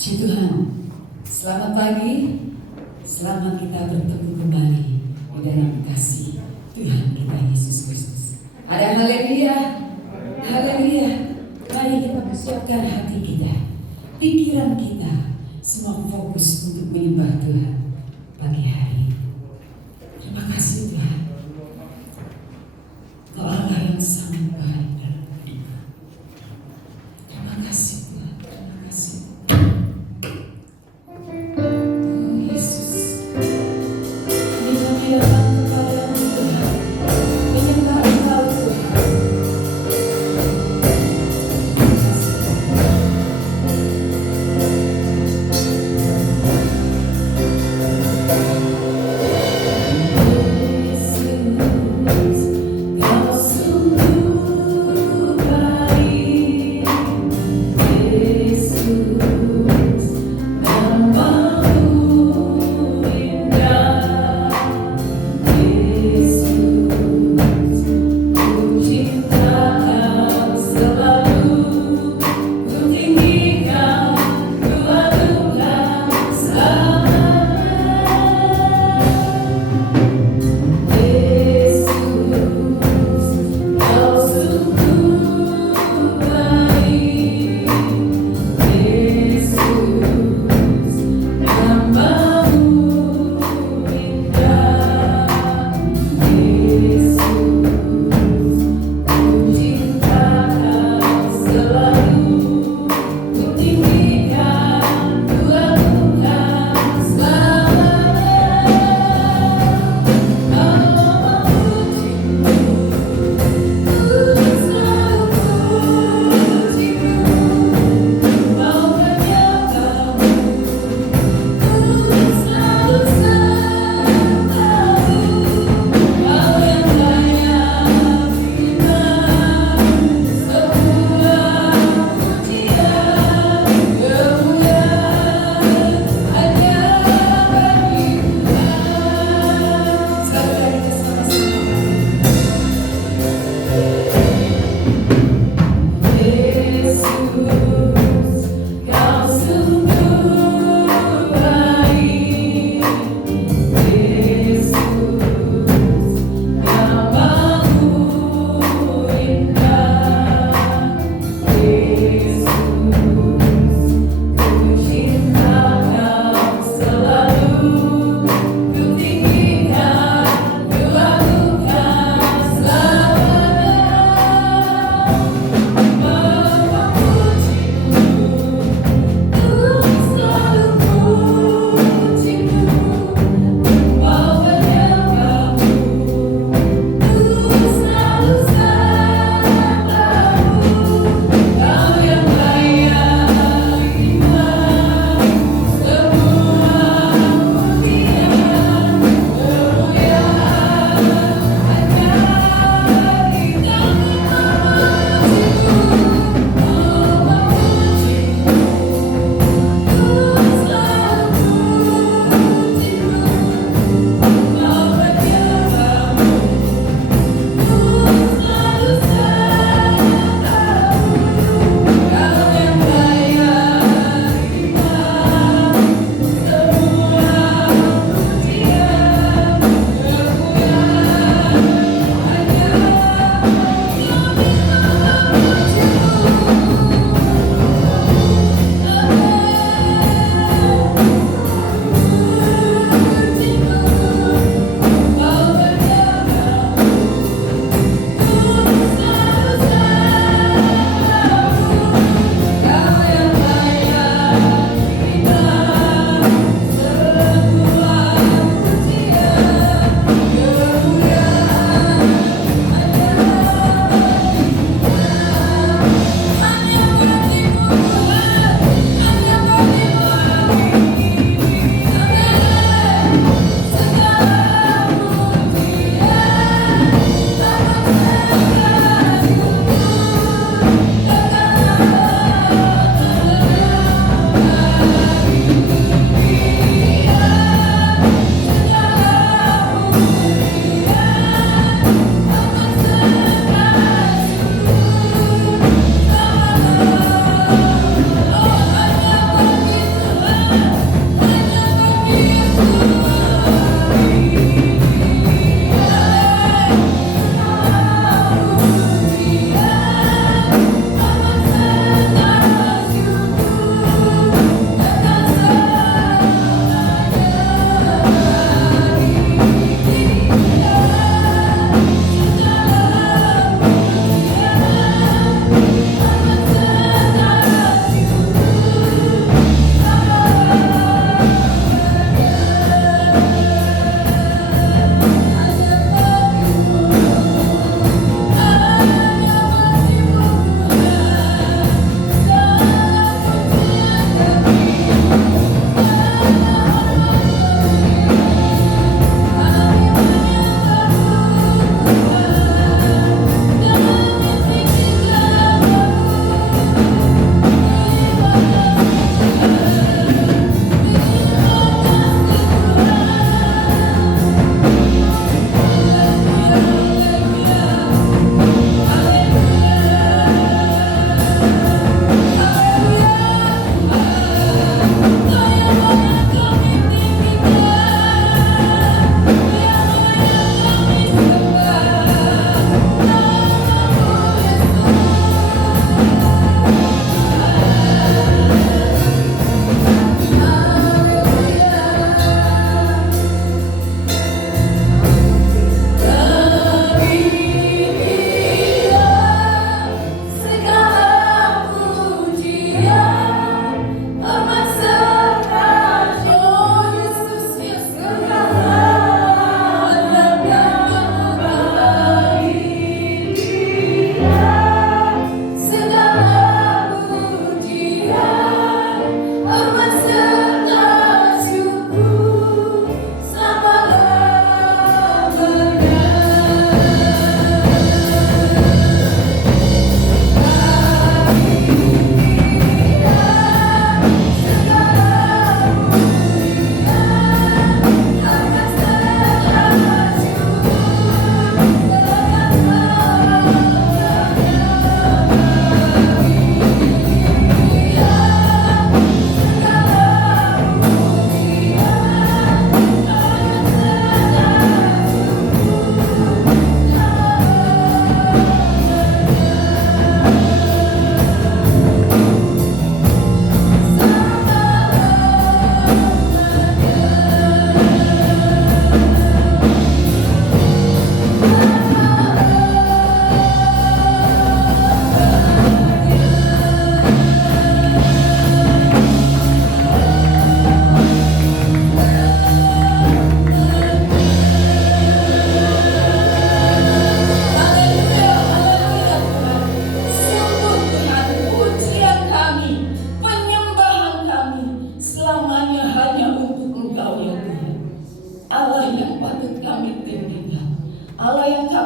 Puji Tuhan, selamat pagi, selamat kita bertemu kembali di dalam kasih Tuhan kita Yesus Kristus. Ada haleluya, haleluya. Mari kita persiapkan hati kita, pikiran kita, semua fokus untuk menyembah Tuhan pagi hari. Terima kasih Tuhan, Kau Allah yang sangat baik dan beriman. Terima kasih Tuhan, terima kasih. Terima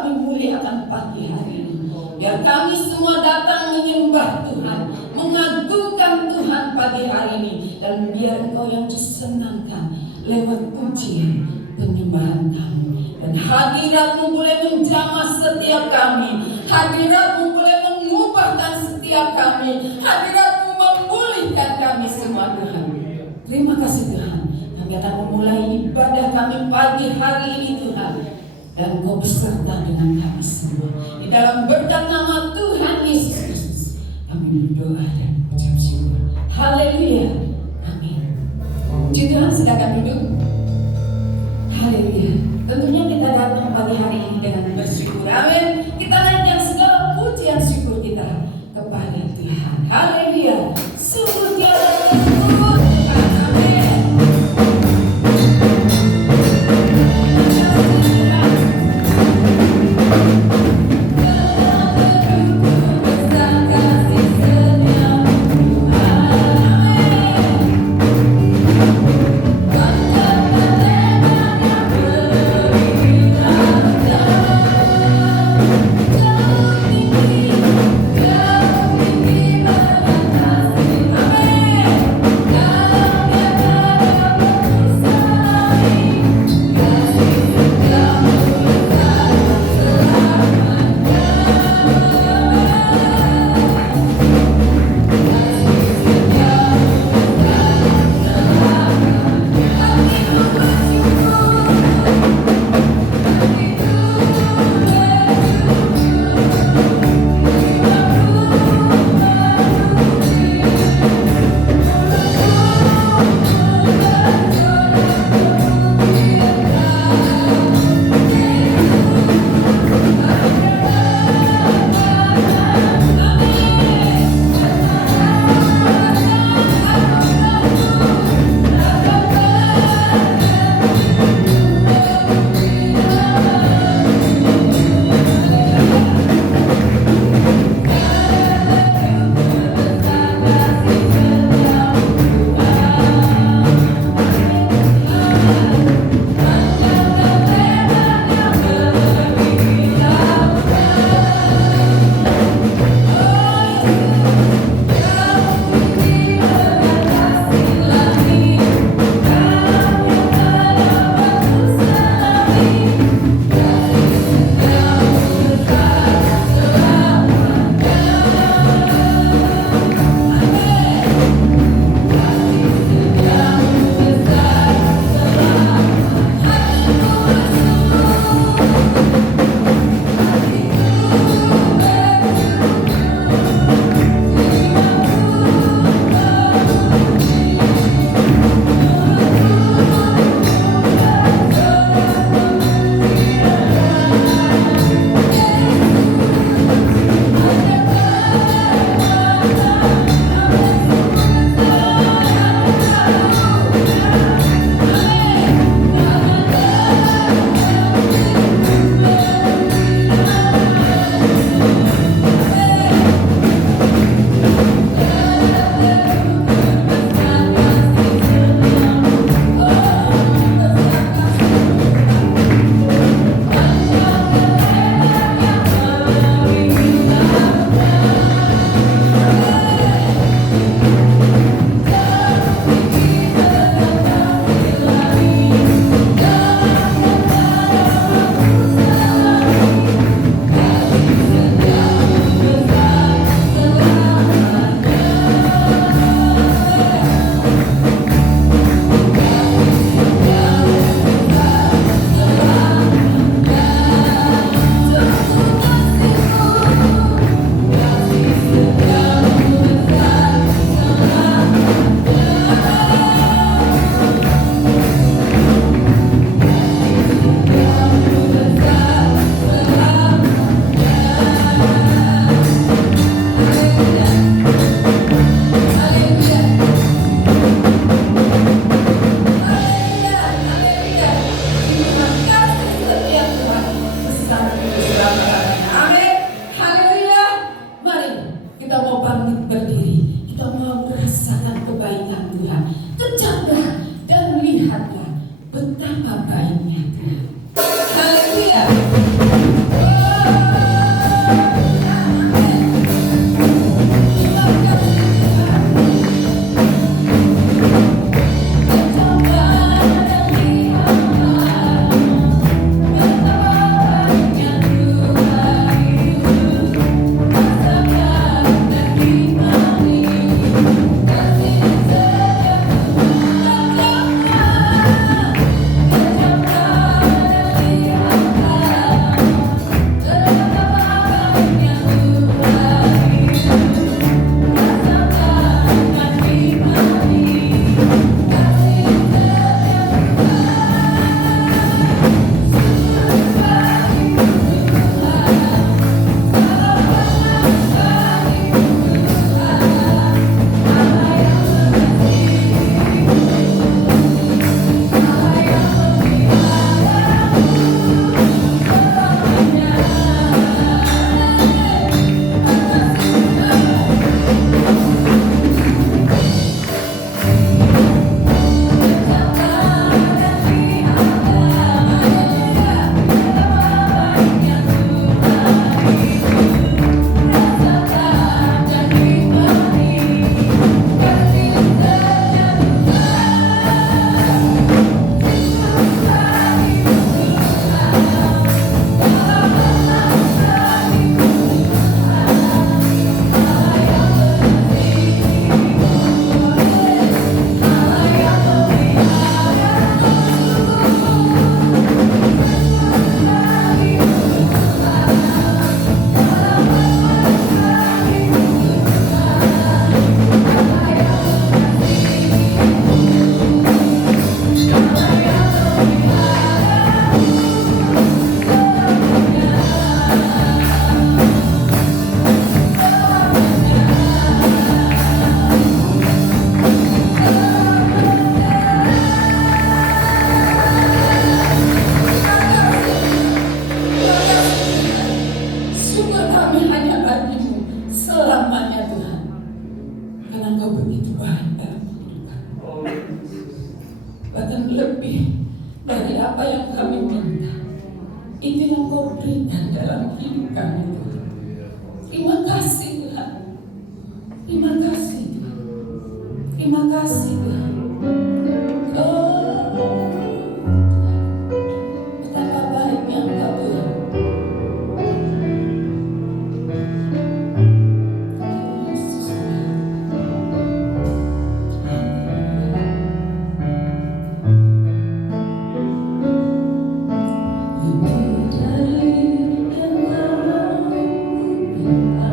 kami muliakan pagi hari ini. Biar kami semua datang menyembah Tuhan, mengagungkan Tuhan pagi hari ini. Dan biar Engkau yang disenangkan lewat pujian penyembahan kami. Dan hadirat-Mu boleh menjamah setiap kami. Hadirat-Mu boleh mengubahkan setiap kami. Hadirat-Mu memulihkan kami semua Tuhan. Terima kasih Tuhan. Kami akan memulai ibadah kami pagi hari ini Tuhan. Dan Engkau beserta dengan kami semua. Di dalam berkat nama Tuhan Yesus Kristus kami berdoa dan ucap syukur. Haleluya. Amin. Puji Tuhan, silakan duduk. Haleluya. Tentunya kita datang pagi hari ini dengan bersyukur. Amin. Kita naikkan segala pujian syukur kita kepada Tuhan. Haleluya. Sungguh tiada syukur Tuhan. Amin. betapa baiknya Tuhan. Haleluya. lebih dari apa yang kami minta. Itu yang Kau berikan dalam hidup kami, Tuhan. Terima kasih, Tuhan. Terima kasih, Tuhan. Terima kasih, Tuhan. Oh, betapa baiknya Engkau, Tuhan. Yesus, Tuhan. Lebih dari yang kau minta,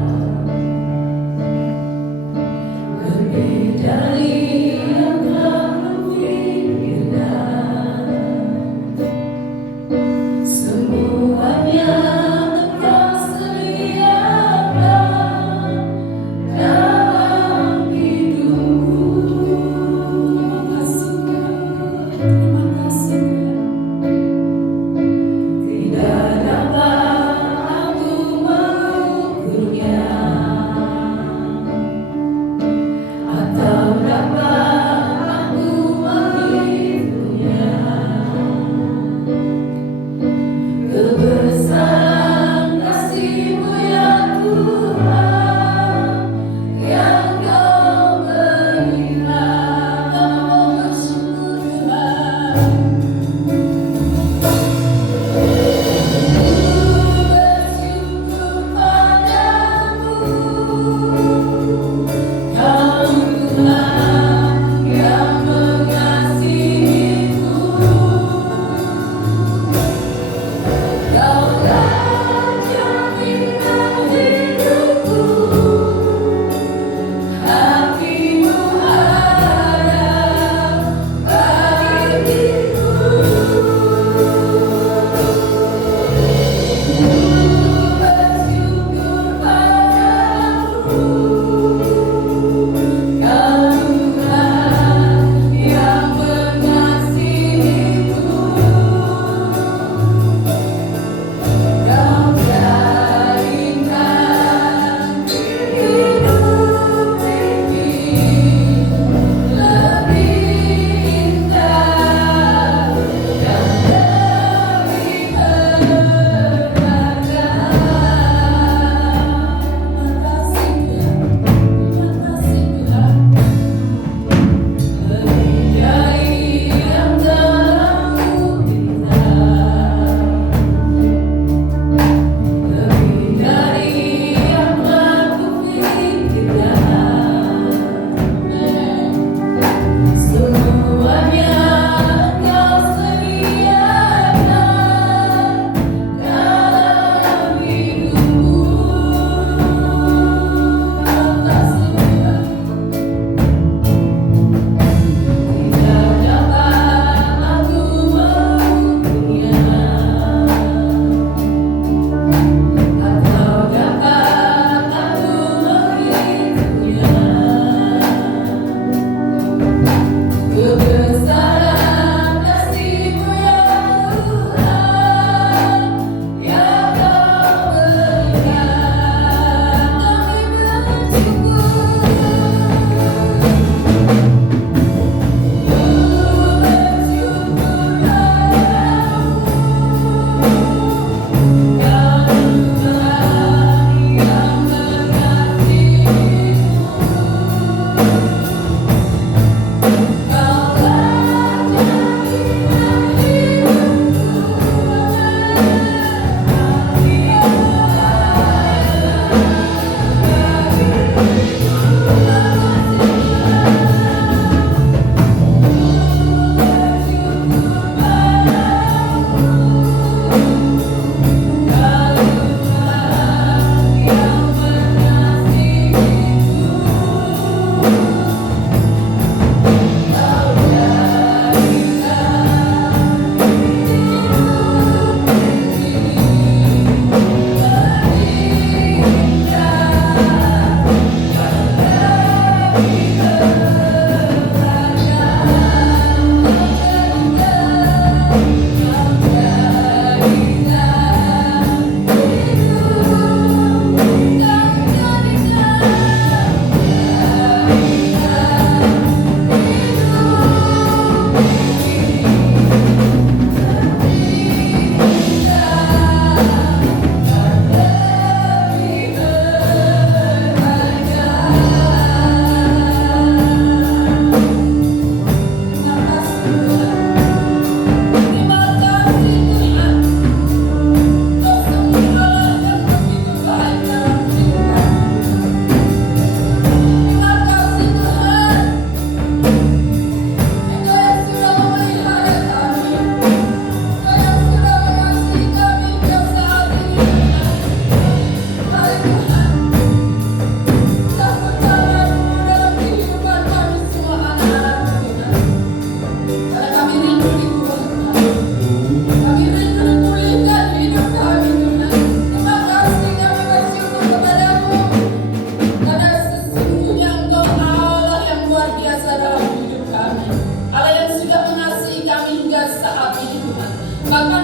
Bahkan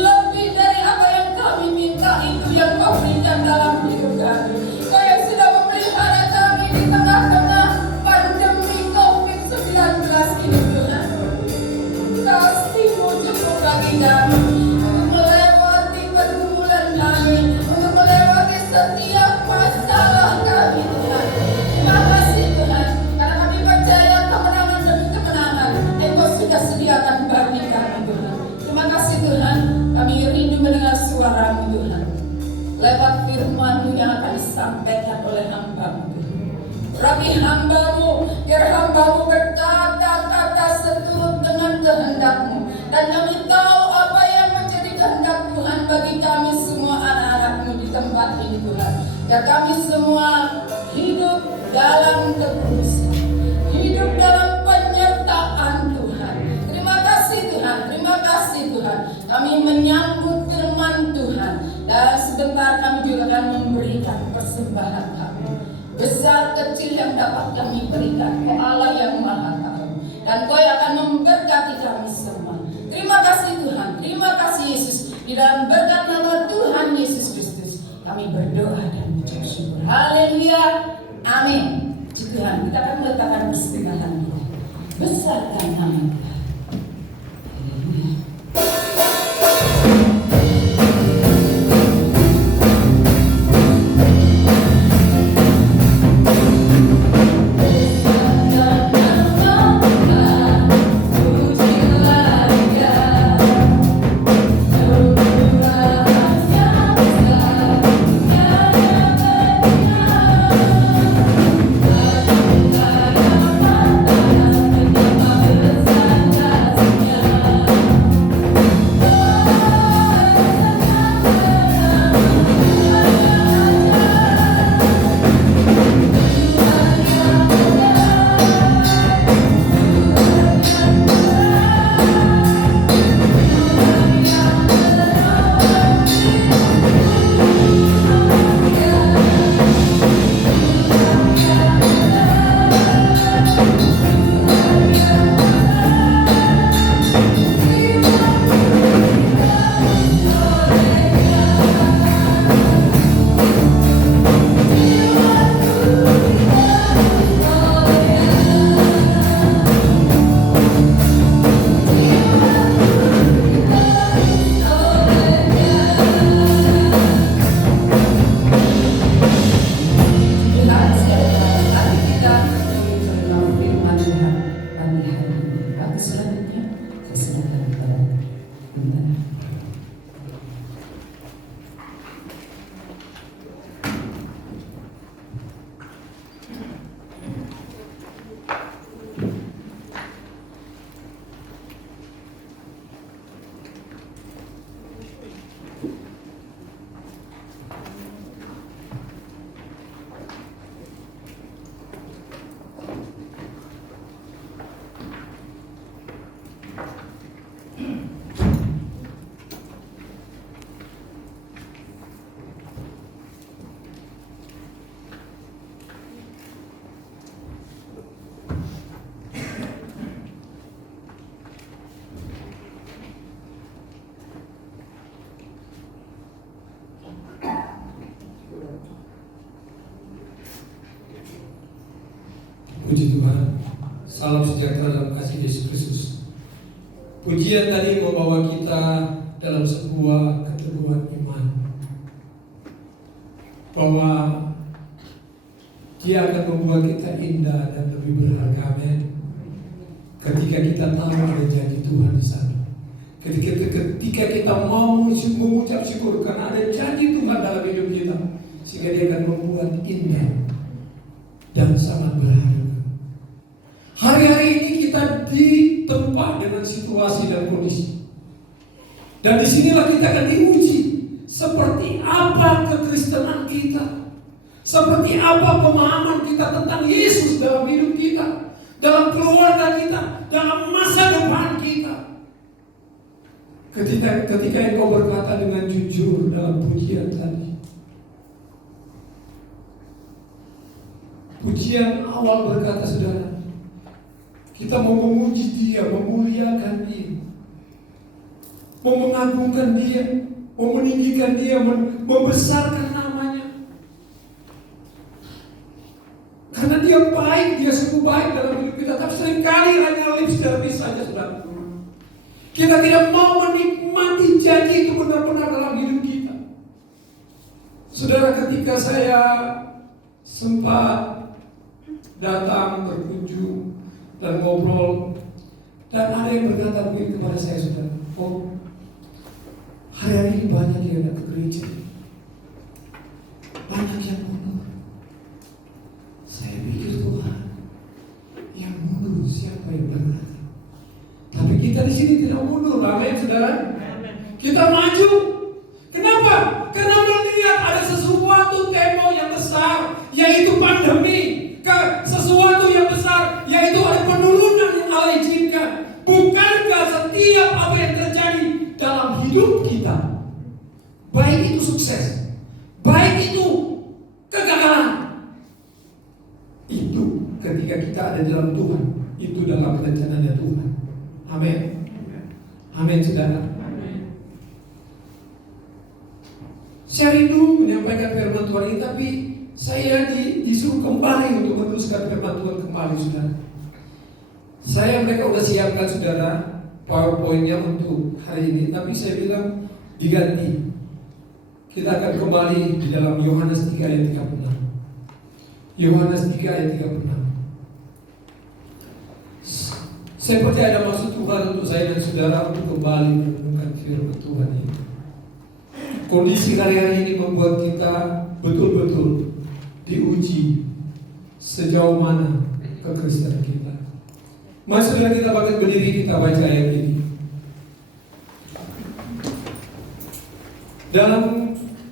lebih dari apa yang kami minta, itu yang Kau berikan dalam hidup kami. Kau yang sudah memelihara kami di tengah-tengah pandemi COVID-19 ini Tuhan. Kasih-Mu cukup bagi kami untuk melewati pergumulan kami, untuk melewati setiap masalah kami Tuhan. Terima kasih Tuhan, karena kami percaya kemenangan demi kemenangan Engkau sudah sediakan bagi kami Tuhan. Terima kasih Tuhan, kami rindu mendengar suara-Mu Tuhan, lewat firman-Mu yang akan disampaikan oleh hamba-Mu Tuhan. Rabi hamba-Mu, biar hamba-Mu berkata-kata seturut dengan kehendak-Mu, dan kami tahu apa yang menjadi kehendak Tuhan bagi kami semua anak-anak-Mu di tempat ini Tuhan. Ya kami semua hidup dalam kekudusan, hidup dalam penyertaan Tuhan. Terima kasih Tuhan, terima kasih Tuhan. Kami menyambut firman Tuhan, dan sebentar kami juga akan memberikan persembahan kami. Besar kecil yang dapat kami berikan, Kau Allah yang Maha Tahu, dan Kau yang akan memberkati kami semua. Terima kasih Tuhan, terima kasih Yesus. Di dalam berkat nama Tuhan Yesus Kristus kami berdoa dan mengucap syukur. Haleluya, amin. Puji Tuhan, kita akan meletakkan persembahan kita. Besarkan nama Tuhan. Haleluya. Puji Tuhan, salam sejahtera dalam kasih Yesus Kristus. Pujian tadi membawa kita dalam sebuah keteguhan iman bahwa Dia akan membuat kita indah dan lebih berharga, amin. Ketika kita tahu ada janji Tuhan di sana, ketika kita mau mengucap syukur karena ada janji Tuhan dalam hidup kita, sehingga Dia akan membuat indah dan sangat berharga. Hari-hari ini kita ditempa dengan situasi dan kondisi, dan disinilah kita akan diuji seperti apa kekristenan kita, seperti apa pemahaman kita tentang Yesus dalam hidup kita, dalam keluarga kita, dalam masa depan kita. Ketika engkau berkata dengan jujur dalam pujian tadi, pujian awal berkata, saudara, kita mau memuji Dia, memuliakan Dia. mau mengagungkan Dia, mau meninggikan Dia, membesarkan namanya. Karena Dia baik, Dia sungguh baik dalam hidup kita. Tapi seringkali hanya lip service saja, saudara. Kita tidak mau menikmati janji itu benar-benar dalam hidup kita. Saudara, ketika saya sempat datang, berkunjung, dan ngobrol, dan ada yang berkata begini kepada saya, saudara, oh, hari-hari ini banyak yang datang ke gereja, banyak yang mundur. Saya pikir, Tuhan, yang mundur siapa yang berkata? Tapi kita di sini tidak mundur, amin, saudara. Kita maju. Kenapa? Karena melihat ada sesuatu tembok yang besar, yaitu pandemi. Sesuatu yang besar, yaitu ada penurunan yang Allah izinkan. Bukankah setiap apa yang terjadi dalam hidup kita, baik itu sukses, baik itu kegagalan, itu ketika kita ada dalam Tuhan, itu dalam rencananya Tuhan. Amin. Amin, saudara. Saya rindu menyampaikan firman Tuhan ini, tapi saya disuruh kembali untuk meneruskan firman Tuhan kembali, saudara. Mereka sudah siapkan, saudara, PowerPoint-nya untuk hari ini, tapi saya bilang diganti. Kita akan kembali di dalam Yohanes 3 ayat 36. Yohanes 3 ayat 36. Saya percaya ada maksud Tuhan untuk saya dan saudara untuk kembali menemukan firman Tuhan ini. Kondisi hari-hari ini membuat kita betul-betul diuji sejauh mana kekristenan kita. Mari saudara kita bangkit berdiri, kita baca ayat ini. Dalam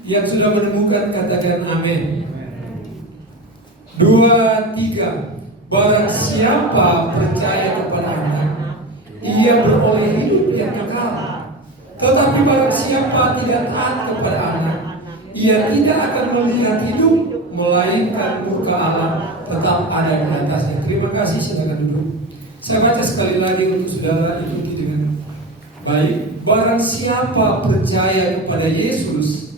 yang sudah menemukan katakan amin. 2, 3. Barang siapa percaya kepada Anak, ia beroleh hidup yang kekal. Tetapi barang siapa tidak taat kepada Anak, ia tidak akan melihat hidup, melainkan murka Allah tetap ada di atasnya. Terima kasih, silakan duduk. Saya baca sekali lagi untuk saudara ikuti dengan baik. Barang siapa percaya kepada Yesus,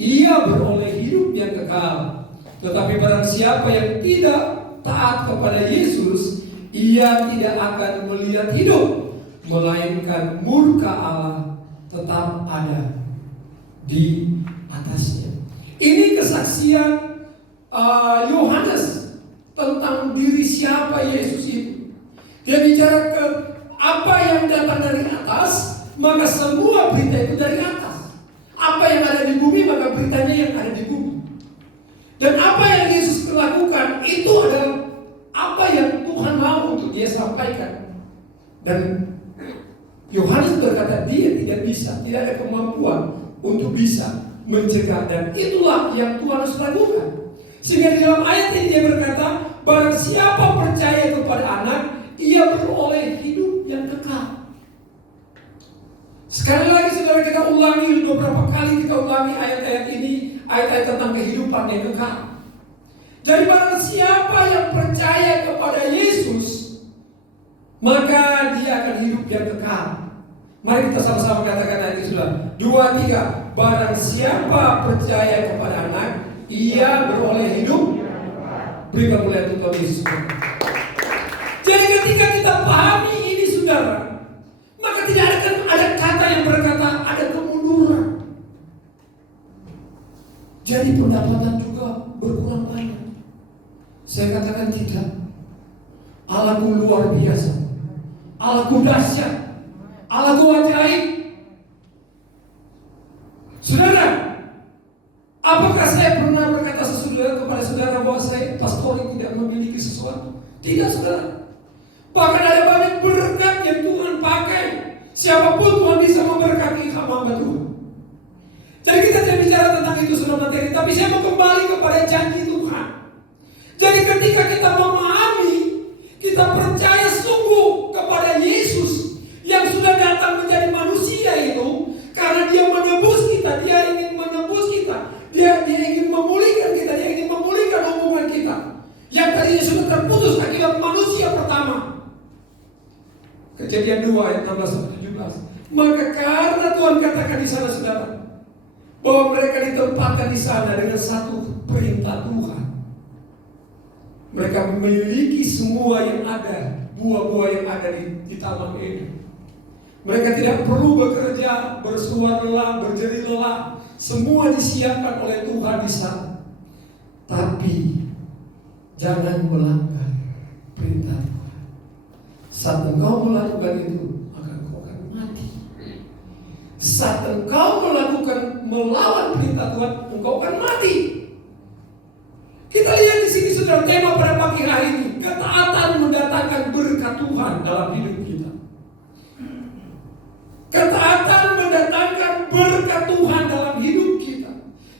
ia beroleh hidup yang kekal. Tetapi barang siapa yang tidak taat kepada Yesus, ia tidak akan melihat hidup, melainkan murka Allah tetap ada di atasnya. Ini kesaksian Yohanes tentang diri siapa Yesus itu. Dia bicara ke apa yang datang dari atas, maka semua berita itu dari atas. Apa yang ada di bumi, maka beritanya yang ada di bumi. Dan apa yang Yesus lakukan itu adalah apa yang Tuhan mau untuk dia sampaikan. Dan Yohanes berkata dia tidak bisa, tidak ada kemampuan untuk bisa mencegah, dan itulah yang Tuhan harus lakukan. Sehingga di dalam ayat ini dia berkata, barang siapa percaya kepada Anak, ia beroleh hidup yang kekal. Sekali lagi saudara, kita ulangi beberapa kali, kita ulangi ayat-ayat ini, ayat-ayat tentang kehidupan yang kekal. Jadi barang siapa yang percaya kepada Yesus, maka dia akan hidup yang kekal. Mari kita sama-sama katakan ayat ini sudah. 2, 3. Barang siapa percaya kepada Anak, ia beroleh hidup. Beri kemuliaan untuk Tuhan Yesus. Jadi ketika kita pahami ini, saudara, maka tidak ada kata yang berkata ada kemunduran. Jadi pendapatan juga berkurang banyak. Saya katakan tidak. Allahku luar biasa, Allahku dahsyat, Allahku ajaib. Saudara, apakah saya pernah berkata kepada saudara bahwa saya pastoring tidak memiliki sesuatu? Tidak, saudara. Bahkan ada banyak berkat yang Tuhan pakai. Siapapun Tuhan bisa memberkati hamba Tuhan. Jadi kita tidak bicara tentang itu sudah materi, tapi saya mau kembali kepada janji Tuhan. Jadi ketika kita memahami, kita percaya sungguh kepada Yesus yang sudah datang menjadi manusia itu, karena dia menebus kita, dia ingin menebus kita, dia ingin memulihkan kita, dia ingin memulihkan hubungan kita yang tadinya sudah terputus akibat manusia pertama. Kejadian 2 ayat 16-17. Maka karena Tuhan katakan di sana saudara, bahwa mereka ditempatkan di sana dengan satu perintah Tuhan. Mereka memiliki semua yang ada, buah-buah yang ada di taman Eden. Mereka tidak perlu bekerja, bersuara lelah, berjerih lelah. Semua disiapkan oleh Tuhan di sana. Tapi jangan melanggar perintah Tuhan. Saat engkau melakukan itu, maka engkau akan mati. Saat engkau melawan perintah Tuhan, engkau akan mati. Kita lihat di sini saudara, tema pada pagi hari ini, ketaatan mendatangkan berkat Tuhan dalam hidup kita. Ketaatan mendatangkan berkat Tuhan dalam hidup kita.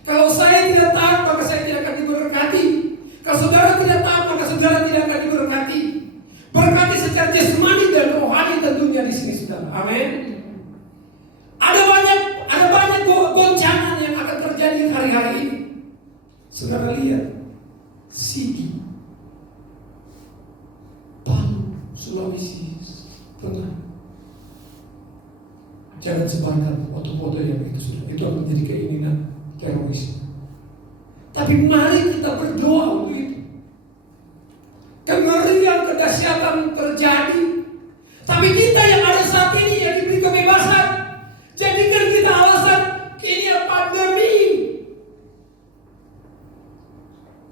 Kalau saya tidak taat, maka saya tidak akan diberkati. Kalau saudara tidak taat, maka saudara tidak akan diberkati. Berkati secara jasmani dan rohani tentunya di sini saudara. Amin. Ada banyak goncangan yang akan terjadi hari-hari ini. Saudara lihat, Sigi, Palu, Sulawesi Tengah. Jangan sebarkan foto-foto yang itu sudah. Itu akan menjadi keinginan teroris. Tapi mari kita berdoa untuk itu. Kengerian, kedahsyatan terjadi. Tapi kita yang ada saat ini yang diberi kebebasan, jadikan kita alasan ini pandemi.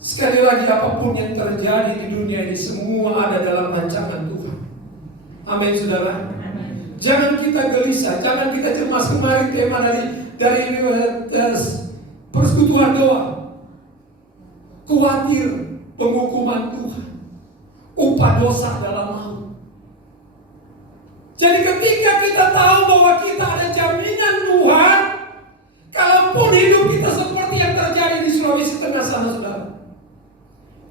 Sekali lagi, apapun yang terjadi di dunia ini semua ada dalam rancangan Tuhan. Amin saudara. Jangan kita gelisah, jangan kita cemas. Kemarin tema dari persekutuan doa, khawatir penghukuman Tuhan, upah dosa dalam maut. Jadi ketika kita tahu bahwa kita ada jaminan Tuhan, kalaupun hidup kita seperti yang terjadi di Sulawesi Tengah sana saudara,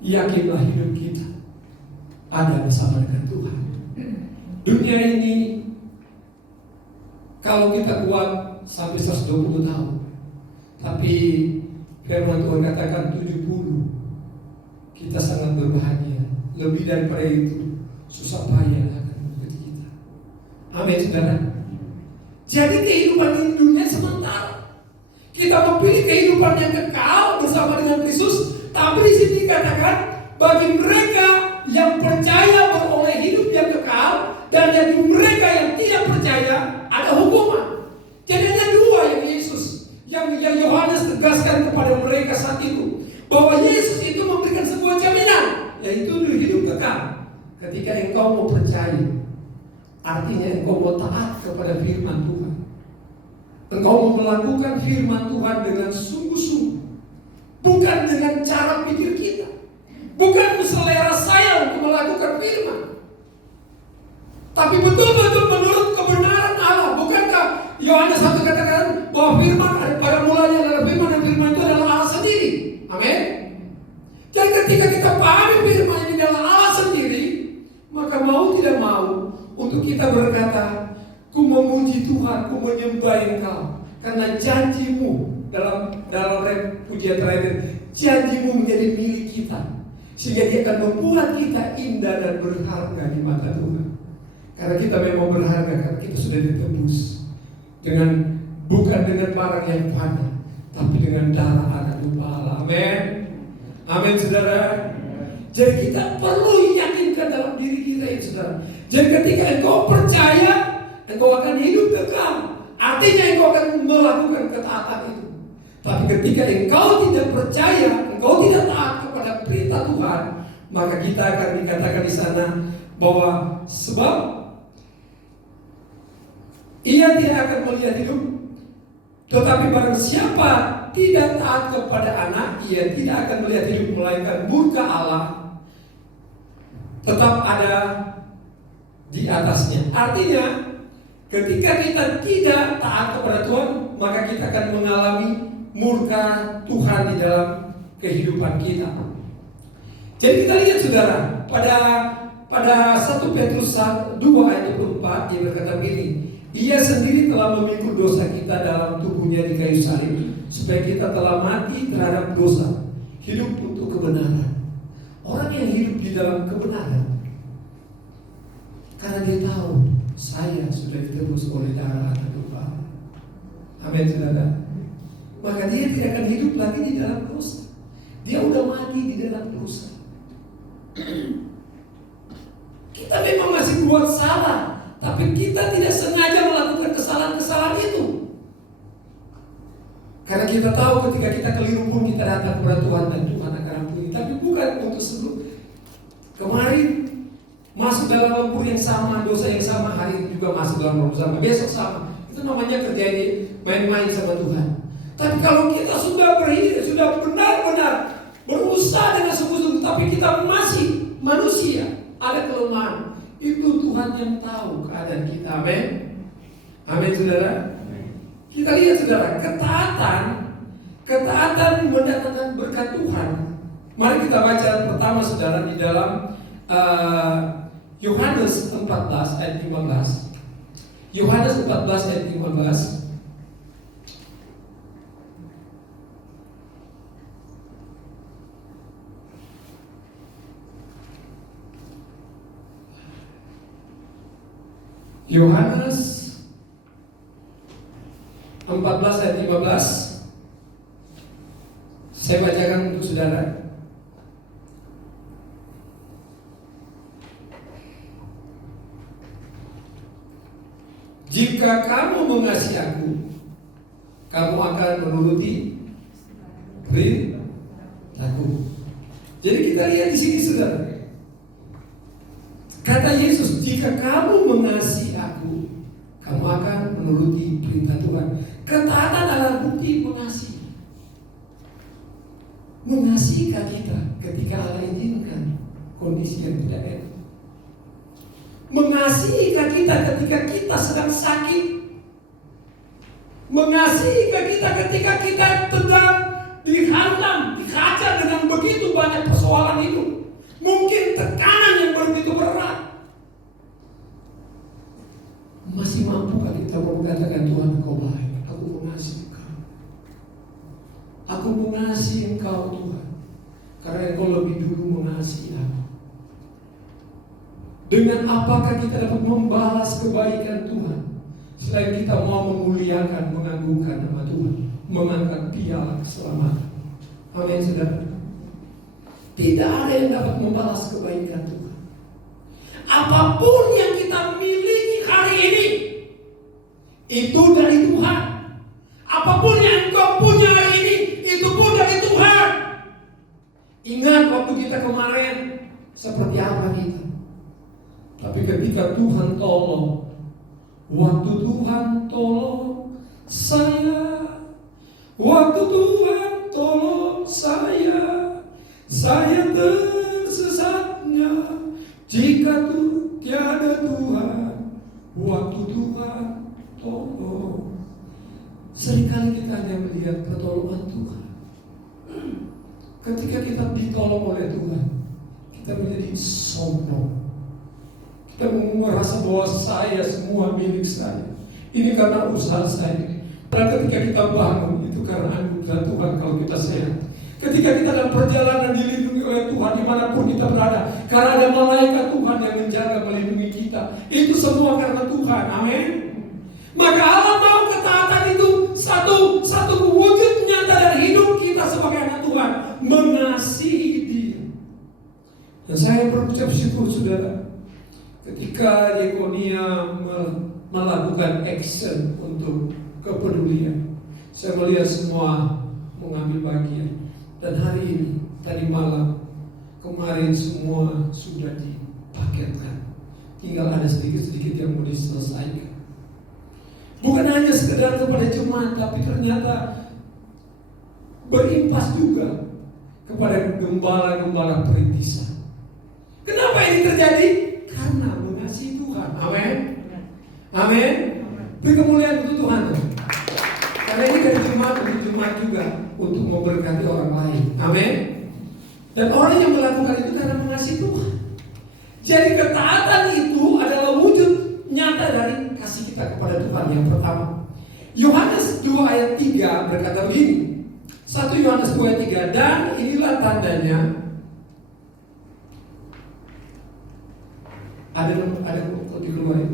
yakinlah hidup kita ada bersama dengan Tuhan. Dunia ini kalau kita kuat sampai 120 tahun, tapi firman Tuhan katakan 70, kita sangat berbahagia. Lebih daripada itu, susah payah akan mengikuti kita. Amin saudara. Jadi kehidupan ini dunia sementara. Kita memilih kehidupan yang kekal bersama dengan Kristus. Tapi di sini dikatakan bagi mereka yang percaya beroleh hidup yang kekal, dan bagi mereka yang tidak percaya ada hukuman. Jadi ada dua yang Yesus, yang Yohanes tegaskan kepada mereka saat itu, bahwa Yesus itu memberikan sebuah jaminan, yaitu hidup kekal. Ketika engkau mau percaya, artinya engkau mau taat kepada firman Tuhan. Engkau mau melakukan firman Tuhan dengan sungguh-sungguh, bukan dengan cara pikir kita, bukan selera saya untuk melakukan firman, tapi betul-betul menurut kebenaran Allah. Bukankah Yohanes 1 katakan bahwa firman pada mulanya adalah firman, dan firman itu adalah Allah sendiri. Amin. Jadi ketika kita pahami firman ini adalah Allah sendiri, maka mau tidak mau untuk kita berkata, ku memuji Tuhan, ku menyembah Engkau, karena janjimu dalam pujian terakhir, janjimu menjadi milik kita, sehingga dia akan membuat kita indah dan berharga di mata Tuhan. Karena kita memang berharga, karena kita sudah ditebus bukan dengan barang yang fana, tapi dengan darah anak domba Allah. Amin. Amin saudara. Jadi kita perlu yakinkan dalam diri kita ini saudara. Jadi ketika engkau percaya, engkau akan hidup kekal. Artinya engkau akan melakukan ketaatan itu. Tapi ketika engkau tidak percaya, engkau tidak taat kepada perintah Tuhan, maka kita akan dikatakan di sana bahwa sebab ia tidak akan melihat hidup, tetapi barang siapa tidak taat kepada anak, ia tidak akan melihat hidup, melainkan murka Allah tetap ada di atasnya. Artinya ketika kita tidak taat kepada Tuhan, maka kita akan mengalami murka Tuhan di dalam kehidupan kita. Jadi kita lihat saudara, pada 1 Petrus 2 ayat 24 dia berkata begini, ia sendiri telah memikul dosa kita dalam tubuhnya di kayu salib, supaya kita telah mati terhadap dosa, hidup untuk kebenaran. Orang yang hidup di dalam kebenaran, karena dia tahu saya sudah ditebus oleh darah anak domba. Amin, saudara. Maka dia tidak akan hidup lagi di dalam dosa. Dia udah mati di dalam dosa. Kita memang masih buat salah, tapi kita tidak sengaja melakukan kesalahan-kesalahan itu. Karena kita tahu ketika kita keliru pun kita datang kepada Tuhan dan Tuhan akan ampuni. Tapi bukan untuk sebelum kemarin masuk dalam lumpur yang sama, dosa yang sama, hari ini juga masuk dalam lumpur sama, besok sama. Itu namanya kerjanya main-main sama Tuhan. Tapi kalau kita sudah benar-benar berusaha dengan sungguh-sungguh, tapi kita masih manusia, ada kelemahan, itu Tuhan yang tahu keadaan kita. Amin. Amin, saudara. Kita lihat, saudara, ketaatan mendatangkan berkat Tuhan. Mari kita baca pertama, saudara, di dalam Yohanes 14 ayat 15. Yohanes 14 ayat 15. Yohanes 14 ayat 15. Saya bacakan untuk saudara. Jika kamu mengasihi aku, kamu akan menuruti perintahku. Jadi kita lihat di sini, saudara. Kata Yesus, jika kamu mengasihi aku, kamu akan menuruti perintah Tuhan. Ketaatan adalah bukti mengasihi. Mengasihkah kita ketika Allah izinkan kondisi yang tidak enak? Mengasihkah kita ketika kita sedang sakit? Mengasihkah kita ketika kita sedang dihantam, dihajar dengan begitu banyak persoalan itu? Mungkin tekanan yang begitu berat. Masih mampukah kita mengatakan, Tuhan Engkau baik, aku mengasihi Engkau. Aku mengasihi Engkau Tuhan, karena Engkau lebih dulu mengasihi aku. Dengan apakah kita dapat membalas kebaikan Tuhan selain kita mau memuliakan, mengagungkan nama Tuhan, mengangkat piala keselamatan? Amin, saudara. Tidak ada yang dapat membalas kebaikan Tuhan. Apapun yang kita miliki hari ini, itu dari Tuhan. Apapun yang engkau punya hari ini, itu pun dari Tuhan. Ingat waktu kita kemarin seperti apa kita. Tapi ketika Tuhan tolong, waktu Tuhan tolong saya, waktu Tuhan tolong saya tersesatnya. Jika tiada Tuhan, waktu Tuhan tolong. Seringkali kita hanya melihat pertolongan Tuhan. Ketika kita ditolong oleh Tuhan, kita menjadi sombong. Kita merasa bahwa saya semua milik saya. Ini karena usaha saya. Karena ketika kita bangun, itu karena anugerah Tuhan kalau kita sehat. Ketika kita dalam perjalanan dilindungi oleh Tuhan dimanapun kita berada, karena ada malaikat Tuhan yang menjaga, melindungi kita. Itu semua karena Tuhan. Amin. Maka Allah mau ketaatan itu satu wujud nyata dari hidup kita sebagai anak Tuhan, mengasihi Dia. Dan saya berucap syukur, saudara, ketika Yekonia melakukan action untuk kepedulian, saya melihat semua mengambil bagian. Dan hari ini, tadi malam, kemarin semua sudah dipaketkan. Tinggal ada sedikit-sedikit yang mau diselesaikan. Bukan hanya sekedar kepada jemaat, tapi ternyata berimpas juga kepada gembala-gembala perintisan. Kenapa ini terjadi? Karena mengasihi Tuhan. Amin. Amin. Beri kemuliaan untuk Tuhan. Karena ini dari jemaat untuk jemaat juga, untuk memberkati orang lain. Amin. Dan orang yang melakukan itu karena mengasihi Tuhan. Jadi ketaatan itu adalah wujud nyata dari kasih kita kepada Tuhan. Yang pertama, Yohanes 2 ayat 3 berkata begini. 1 Yohanes 2 ayat 3, dan inilah tandanya. Ada dikeluarin.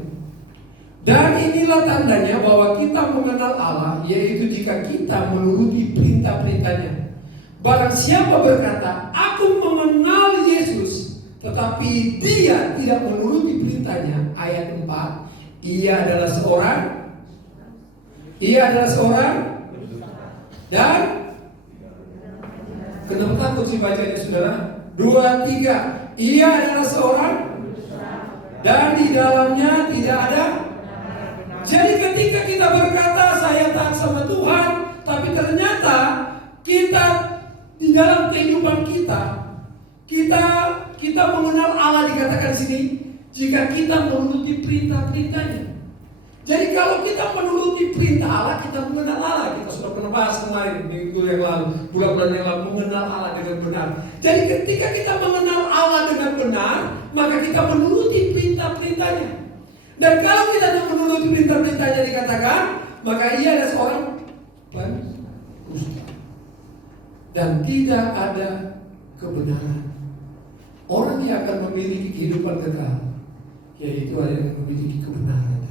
Dan inilah tandanya bahwa kita mengenal Allah, yaitu jika kita menuruti perintah-perintahnya. Barang siapa berkata, aku mengenal Yesus, tetapi dia tidak menuruti perintahnya. Ayat 4, ia adalah seorang dan kenapa takut sih bacanya saudara? 2, 3, ia adalah seorang dan di dalamnya tidak ada. Jadi ketika kita berkata saya taat sama Tuhan, tapi ternyata kita di dalam kehidupan kita mengenal Allah, dikatakan sini jika kita menuruti perintah-perintahnya. Jadi kalau kita menuruti perintah Allah, kita mengenal Allah. Kita sudah pernah bahas kemarin minggu yang lalu, bulan-bulan yang lalu, mengenal Allah dengan benar. Jadi ketika kita mengenal Allah dengan benar, maka kita menuruti perintah-perintahnya. Dan kalau kita tidak menuruti perintah-perintahnya, dikatakan maka ia adalah seorang pendusta dan tidak ada kebenaran. Orang yang akan memiliki kehidupan kekal, yaitu ada yang memiliki kebenaran,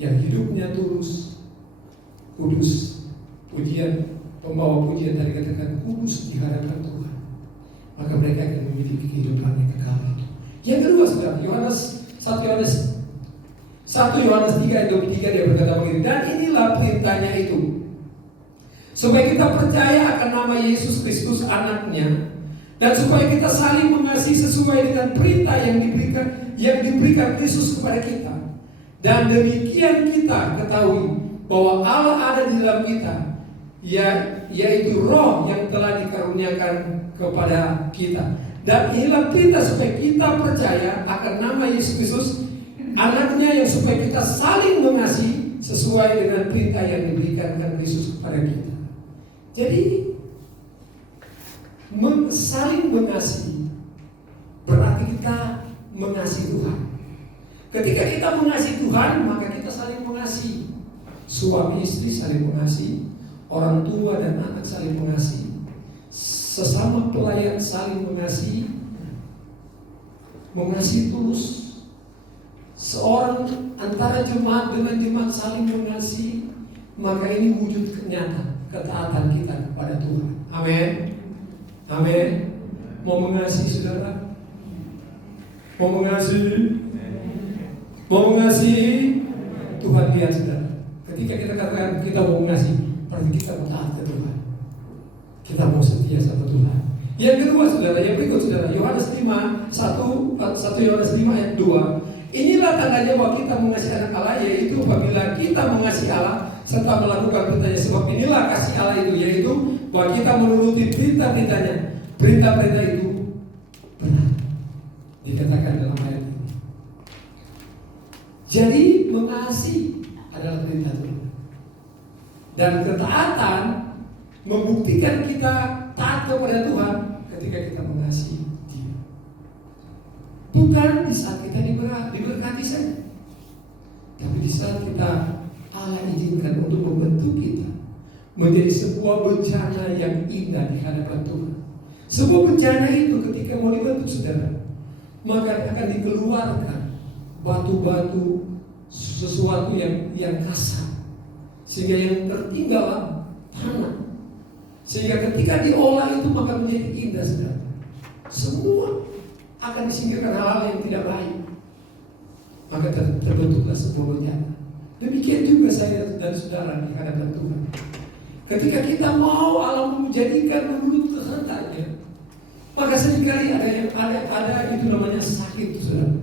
yang hidupnya tulus, kudus. Pujian, pembawa pujian tadi katakan kudus di hadapan Tuhan, maka mereka akan memiliki kehidupan yang kekal. Yang kedua, saudara, 1 Yohanes 3 ayat 23 dia berkata begini, dan inilah perintahnya itu, supaya kita percaya akan nama Yesus Kristus anaknya, dan supaya kita saling mengasihi sesuai dengan perintah yang diberikan Kristus kepada kita. Dan demikian kita ketahui bahwa Allah ada di dalam kita, yaitu Roh yang telah dikaruniakan kepada kita. Dan inilah perintah supaya kita percaya akan nama Yesus Kristus anaknya, yang supaya kita saling mengasihi sesuai dengan perintah yang diberikan Kristus kepada kita. Jadi saling mengasihi berarti kita mengasihi Tuhan. Ketika kita mengasihi Tuhan, maka kita saling mengasihi. Suami istri saling mengasihi, orang tua dan anak saling mengasihi, sesama pelayan saling mengasihi, mengasihi tulus. Seorang antara jemaat dengan jemaat saling mengasihi, maka ini wujud nyata ketaatan kita kepada Tuhan. Amin. Amin. Mau mengasihi saudara? Mau mengasihi? Mau mengasihi? Tuhan lihat saudara. Ketika kita katakan kita mau mengasihi, berarti kita mau taat ke Tuhan. Kita mau setia sama Tuhan. Yang kedua saudara, yang berikut saudara, Yohanes 5, 1 Yohanes 5 ayat 2. Inilah tandanya bahwa kita mengasihi anak Allah, yaitu apabila kita mengasihi Allah serta melakukan perintahnya. Sebab inilah kasih Allah itu, yaitu bahwa kita menuruti perintah-perintahnya. Perintah-perintah itu benar, dikatakan dalam ayat ini. Jadi mengasihi adalah perintah Tuhan, dan ketaatan membuktikan kita taat kepada Tuhan ketika kita mengasihi Dia. Bukan di saat kita diberkati saja, tapi di saat kita Allah izinkan untuk membentuk kita menjadi sebuah bencana yang indah di hadapan Tuhan. Sebuah bencana itu ketika mau dibentuk saudara, maka akan dikeluarkan batu-batu, sesuatu yang kasar, sehingga yang tertinggal tanah. Sehingga ketika diolah itu maka menjadi indah saudara. Semua akan disingkirkan hal-hal yang tidak baik, maka terbentuklah sebuah bencana. Demikian juga saya dan saudara di hadapan Tuhan. Ketika kita mau Allah menjadikan menurut kehendaknya, maka seringkali ada itu namanya sakit saudara.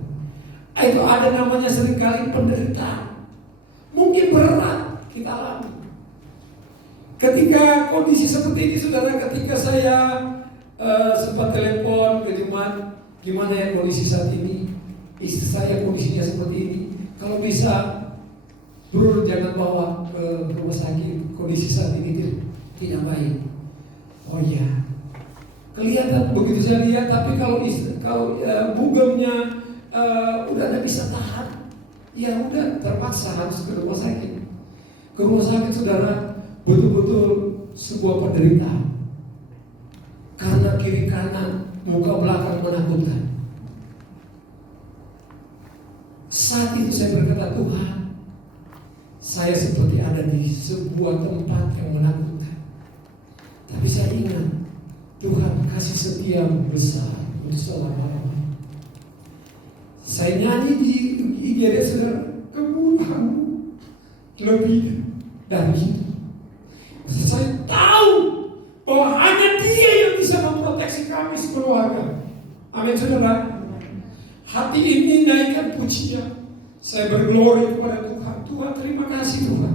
Itu ada namanya seringkali penderitaan. Mungkin berat kita alami. Ketika kondisi seperti ini saudara, ketika saya sempat telepon ke jemaat, gimana ya kondisi saat ini, istri saya kondisinya seperti ini, kalau bisa bro jangan bawa ke rumah sakit, kondisi saat ini tidak baik. Oh iya, kelihatan begitu saya lihat, tapi kalau bugemnya udah tidak bisa tahan, ya udah terpaksa harus ke rumah sakit. Ke rumah sakit saudara, betul-betul sebuah penderitaan, karena kiri kanan, muka belakang menakutkan. Saat itu saya berkata, Tuhan, saya seperti ada di sebuah tempat yang menakutkan. Tapi saya ingat Tuhan kasih setia-Mu besar untuk selama-lamanya. Saya nyanyi di IGD, saudara, kemurahan-Mu lebih dari itu. Saya tahu bahwa hanya Dia yang bisa memproteksi kami sekeluarga. Amin, saudara. Hati ini naikkan pujian. Saya berglori kepada Tuhan. Tuhan, terima kasih Tuhan.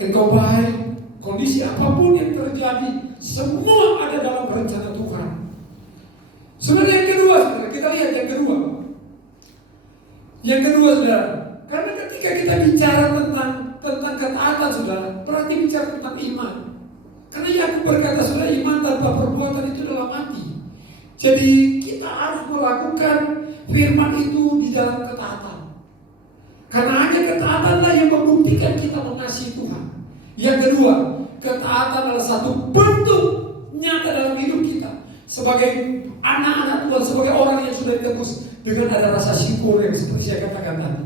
Engkau baik. Kondisi apapun yang terjadi, semua ada dalam rencana Tuhan. Sebenarnya yang kedua, saudara, kita lihat yang kedua. Yang kedua, saudara, karena ketika kita bicara tentang ketaatan, saudara, berarti bicara tentang iman. Karena Yakub berkata, saudara, iman tanpa perbuatan itu adalah mati. Jadi kita harus melakukan firman itu di dalam ketaatan. Karena hanya ketaatanlah yang membuktikan kita mengasihi Tuhan. Yang kedua, ketaatan adalah satu bentuk nyata dalam hidup kita sebagai anak-anak Tuhan, sebagai orang yang sudah ditebus, dengan ada rasa syukur yang seperti saya katakan tadi.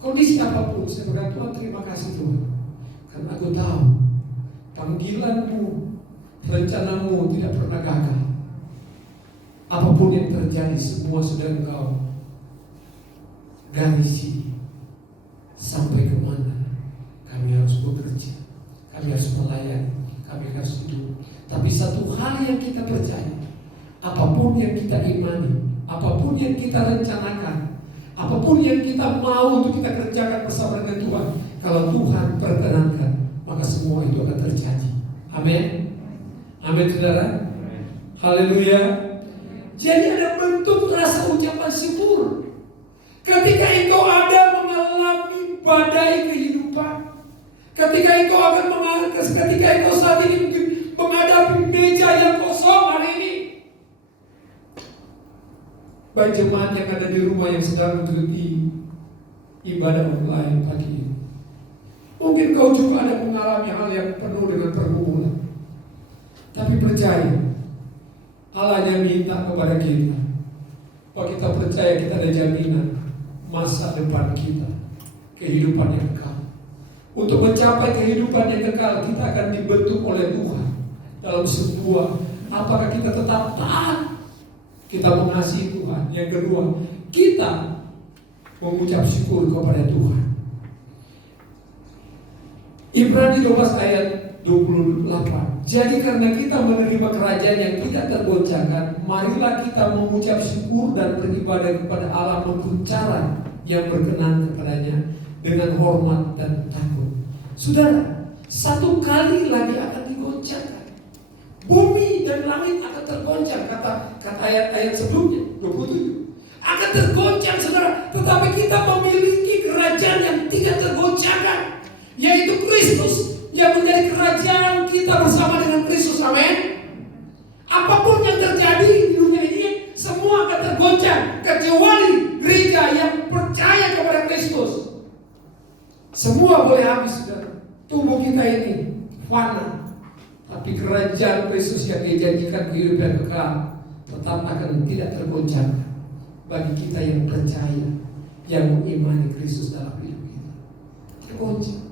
Kondisi apapun, saya berkata, Tuhan, terima kasih Tuhan, karena aku tahu panggilan-Mu, rencana-Mu tidak pernah gagal. Apapun yang terjadi, semua sudah Engkau garisi. Sampai kemana kami harus bekerja, kami harus melayani, kami harus hidup. Tapi satu hal yang kita percaya, apapun yang kita imani, apapun yang kita rencanakan, apapun yang kita mau untuk kita kerjakan bersama dengan Tuhan, kalau Tuhan perkenankan, maka semua itu akan terjadi. Amin. Amin, saudara. Haleluya. Jadi ada bentuk rasa ucapan syukur ketika engkau ada mengalami badai kehidupan, ketika engkau saat ini menghadapi meja yang kosong hari ini. Baik jemaat yang ada di rumah yang sedang mengikuti ibadah online pagi ini, mungkin kau juga ada mengalami hal yang penuh dengan pergumulan. Tapi percaya, Allah yang minta kepada kita, bahwa kita percaya kita ada jaminan masa depan kita, kehidupan yang kekal. Untuk mencapai kehidupan yang kekal, kita akan dibentuk oleh Tuhan dalam sebuah, apakah kita tetap taat, kita mengasihi Tuhan. Yang kedua, kita mengucap syukur kepada Tuhan. Ibrani 12 ayat 28. Jadi karena kita menerima kerajaan yang tidak tergoncangkan, marilah kita mengucap syukur dan beribadah kepada Allah menurut cara yang berkenan kepadanya dengan hormat dan takut. Saudara, satu kali lagi akan digoncangkan. Bumi dan langit akan tergoncang, kata ayat-ayat sebelumnya 27. Akan tergoncang, saudara. Tetapi kita memiliki kerajaan yang tidak tergoncangkan, yaitu Kristus, yang menjadi kerajaan kita bersama dengan Kristus. Amin. Apapun yang terjadi di dunia ini, semua akan tergoncang, kecuali gereja yang percaya kepada Kristus. Semua boleh habis, saudara. Tubuh kita ini fana, tapi kerajaan Kristus yang dijanjikan kehidupan kekal tetap akan tidak tergoncangkan bagi kita yang percaya, yang mengimani Kristus dalam hidup kita. Tergoncang.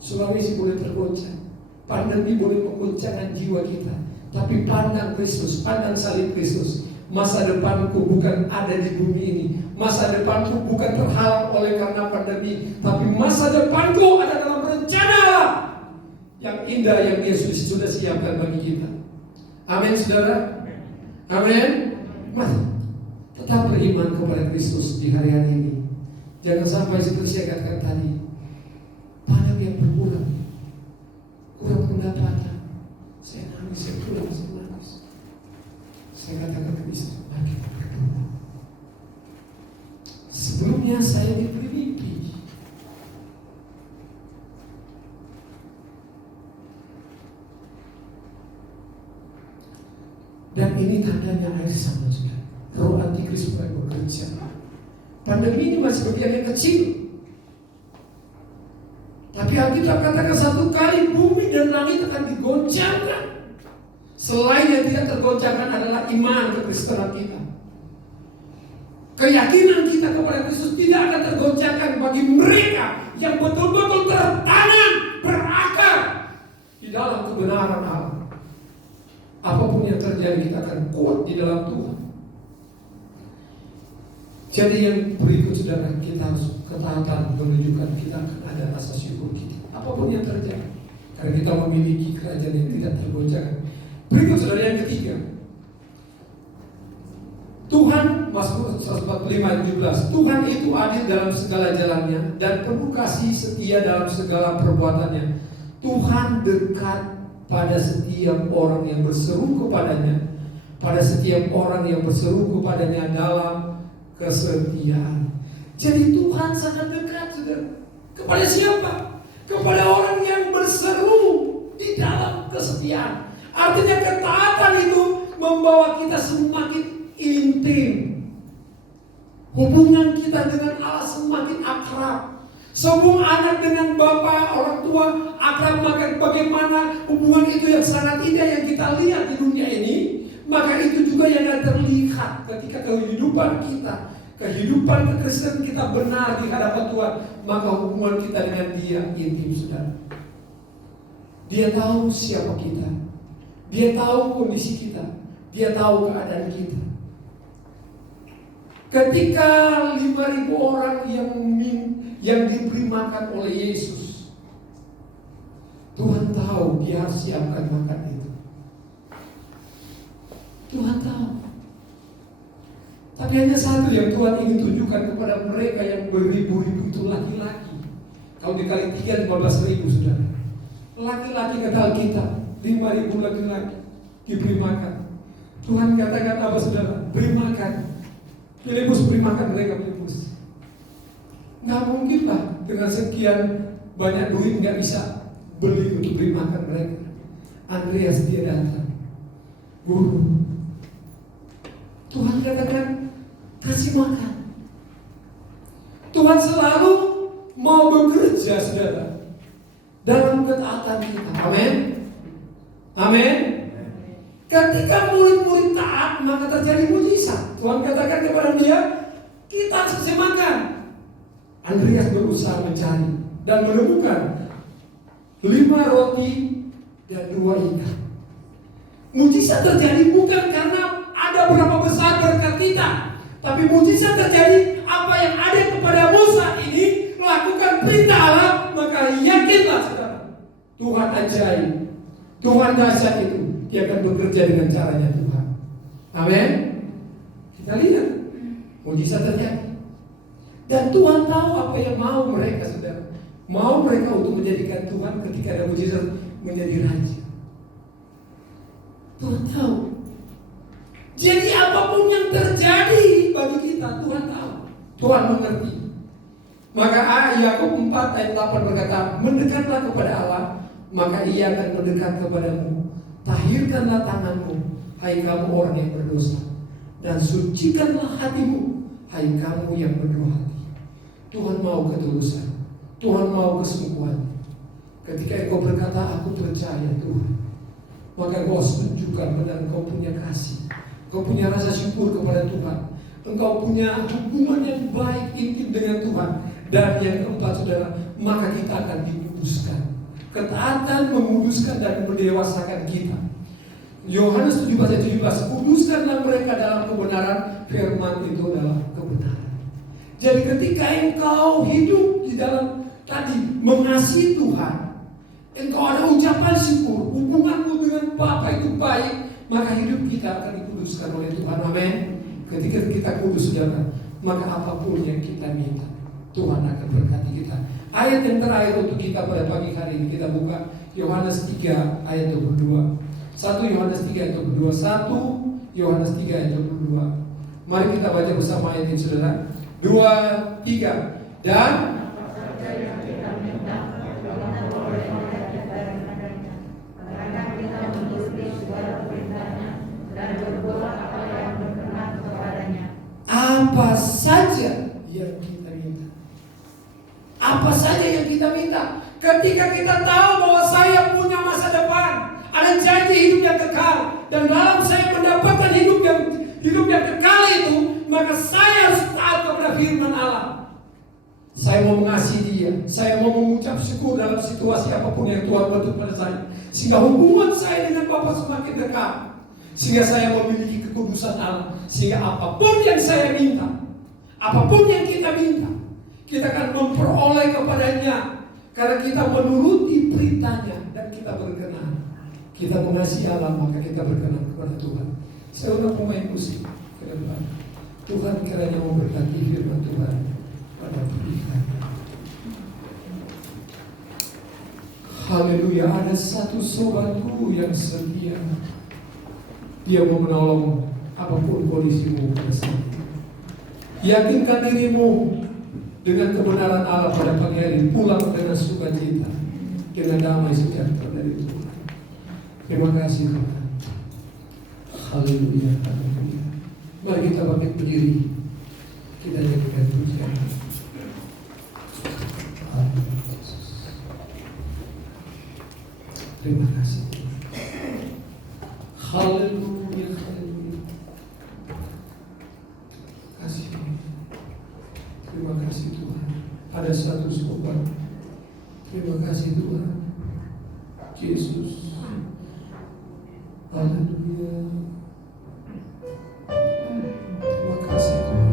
Sulawesi boleh tergoncang, pandemi boleh menggoncangkan jiwa kita, tapi pandang Kristus, pandang salib Kristus. Masa depanku bukan ada di bumi ini, masa depanku bukan terhalang oleh karena pandemi, tapi masa depanku ada dalam rencana yang indah yang Yesus sudah siapkan bagi kita. Amin, saudara. Amin. Mari tetap beriman kepada Kristus di hari-hari ini. Jangan sampai seperti saya katakan tadi, pandang yang berkurang, kurang pendapatan, saya nangis, saya pulang, saya nangis. Saya katakan ke istri, mari kita berdoa. Sebelumnya saya diberi mimpi. Dan ini tandanya air sama sudah. Roh antikris mulai bekerja. Pandemi ini masih bagian yang kecil. Tapi Alkitab katakan satu kali bumi dan langit akan digoncangkan. Selain yang tidak tergoncangkan adalah iman kekristenan kita. Keyakinan kita kita kepada Kristus tidak akan tergoncangkan bagi mereka yang betul-betul tertanam, berakar di dalam kebenaran Allah. Apapun yang terjadi, kita akan kuat di dalam Tuhan. Jadi yang berikut saudara, kita harus ketaatan menunjukkan kita akan ada rasa syukur kita. Apapun yang terjadi, karena kita memiliki kerajaan yang tidak tergoncangkan. Berikut saudara yang ketiga, Tuhan, Mazmur 145:17, Tuhan itu adil dalam segala jalannya dan penuh kasih setia dalam segala perbuatannya. Tuhan dekat pada setiap orang yang berseru kepadanya, pada setiap orang yang berseru kepadanya dalam kesetiaan. Jadi Tuhan sangat dekat, saudara. Kepada siapa? Kepada orang yang berseru di dalam kesetiaan. Artinya ketaatan itu membawa kita semakin intim. Hubungan kita dengan Allah semakin akrab. Semua anak dengan bapak, orang tua akrab, maka bagaimana hubungan itu yang sangat indah yang kita lihat di dunia ini, maka itu juga yang akan terlihat ketika kehidupan kita, kehidupan kekristenan kita benar di hadapan Tuhan, maka hubungan kita dengan Dia intim, saudara. Dia tahu siapa kita, Dia tahu kondisi kita, Dia tahu keadaan kita. Ketika 5.000 orang yang diberi makan oleh Yesus, Tuhan tahu dia harus siapkan makan itu. Tuhan tahu. Tapi hanya satu yang Tuhan ingin tunjukkan kepada mereka yang beribu-ribu itu laki-laki. Kalau dikali 3, 15.000 saudara. Laki-laki kata Alkitab, 5.000 laki-laki diberi makan. Tuhan katakan apa saudara? Beri makan. Filipus beri makan mereka, Filipus. Nggak mungkin lah dengan sekian banyak duit nggak bisa beli untuk beri makan mereka. Andreas dia datang, guru. Tuhan katakan kasih makan. Tuhan selalu mau bekerja, saudara, dalam ketaatan kita. Amin. Amin. Ketika murid-murid taat, maka terjadi mujizat. Tuhan katakan kepada dia, kita harus kasih makan. Andreas berusaha mencari dan menemukan 5 roti dan 2 ikan. Mujizat terjadi bukan karena ada berapa besar berkat kita, tapi mujizat terjadi apa yang ada kepada Musa ini melakukan perintah Allah, maka yakinlah saudara, Tuhan ajaib, Tuhan dahsyat itu, Dia akan bekerja dengan caranya Tuhan. Amin. Kita lihat mujizat terjadi. Dan Tuhan tahu apa yang mau mereka, saudara. Mau mereka untuk menjadikan Tuhan ketika ada mujizat menjadi raja. Tuhan tahu. Jadi apapun yang terjadi bagi kita, Tuhan tahu. Tuhan mengerti. Maka Yakub 4 ayat 8 berkata, mendekatlah kepada Allah, maka Ia akan mendekat kepadamu. Tahirkanlah tanganmu, hai kamu orang yang berdosa, dan sucikanlah hatimu, hai kamu yang penuh hati. Tuhan mau ketulusan, Tuhan mau kesungguhan. Ketika engkau berkata, aku percaya Tuhan, maka engkau harus tunjukkan benar engkau punya kasih, engkau punya rasa syukur kepada Tuhan, engkau punya hubungan yang baik intim dengan Tuhan. Dan yang keempat saudara, maka kita akan dikuduskan. Ketaatan menguduskan dan mendewasakan kita. Yohanes 17 ayat 17, kuduskanlah mereka dalam kebenaran, firman itu adalah kebenaran. Jadi ketika engkau hidup di dalam tadi mengasihi Tuhan, engkau ada ucapan syukur, hubunganmu dengan Bapa itu baik, maka hidup kita akan dikuduskan oleh Tuhan. Amin. Ketika kita kudus saudara, maka apapun yang kita minta, Tuhan akan berkati kita. Ayat yang terakhir untuk kita pada pagi hari ini, kita buka Yohanes 3 ayat 22. 1 Yohanes 3 ayat 22. 1 Yohanes 3 ayat 22. Mari kita baca bersama ayat ini saudara. 2, 3. Dan apa saja yang kita minta. Apa saja yang kita minta. Ketika kita tahu bahwa saya punya masa depan, ada janji hidup yang kekal, dan dalam saya mendapatkan hidup hidup yang kekal itu, maka saya harus taat kepada firman Allah. Saya mau mengasihi dia, saya mau mengucap syukur dalam situasi apapun yang Tuhan bentuk pada saya, sehingga hubungan saya dengan Bapa semakin dekat, sehingga saya memiliki kekudusan Allah, sehingga apapun yang saya minta, apapun yang kita minta, kita akan memperoleh kepadanya, karena kita menuruti perintahnya dan kita berkenan. Kita mengasihi Allah, maka kita berkenan kepada Tuhan. Saya udah pemain musik ke depan. Tuhan kiranya memberkati firman Tuhan pada pernikahan. Haleluya, ada satu sobatku yang setia. Dia mau menolong apapun kondisimu pada saat ini. Yakinkan dirimu dengan kebenaran Allah pada pagi hari, pulang dengan sukacita, dengan damai sejahtera dari Tuhan. Terima kasih Tuhan. Haleluya, haleluya. Mari kita bangkit berdiri. Kita nyanyikan pujian. Terima kasih. Haleluya, haleluya. Kasih. Terima kasih Tuhan. Ada satu sobat. Terima kasih Tuhan. Yesus. Haleluya. Terima kasih Tuhan.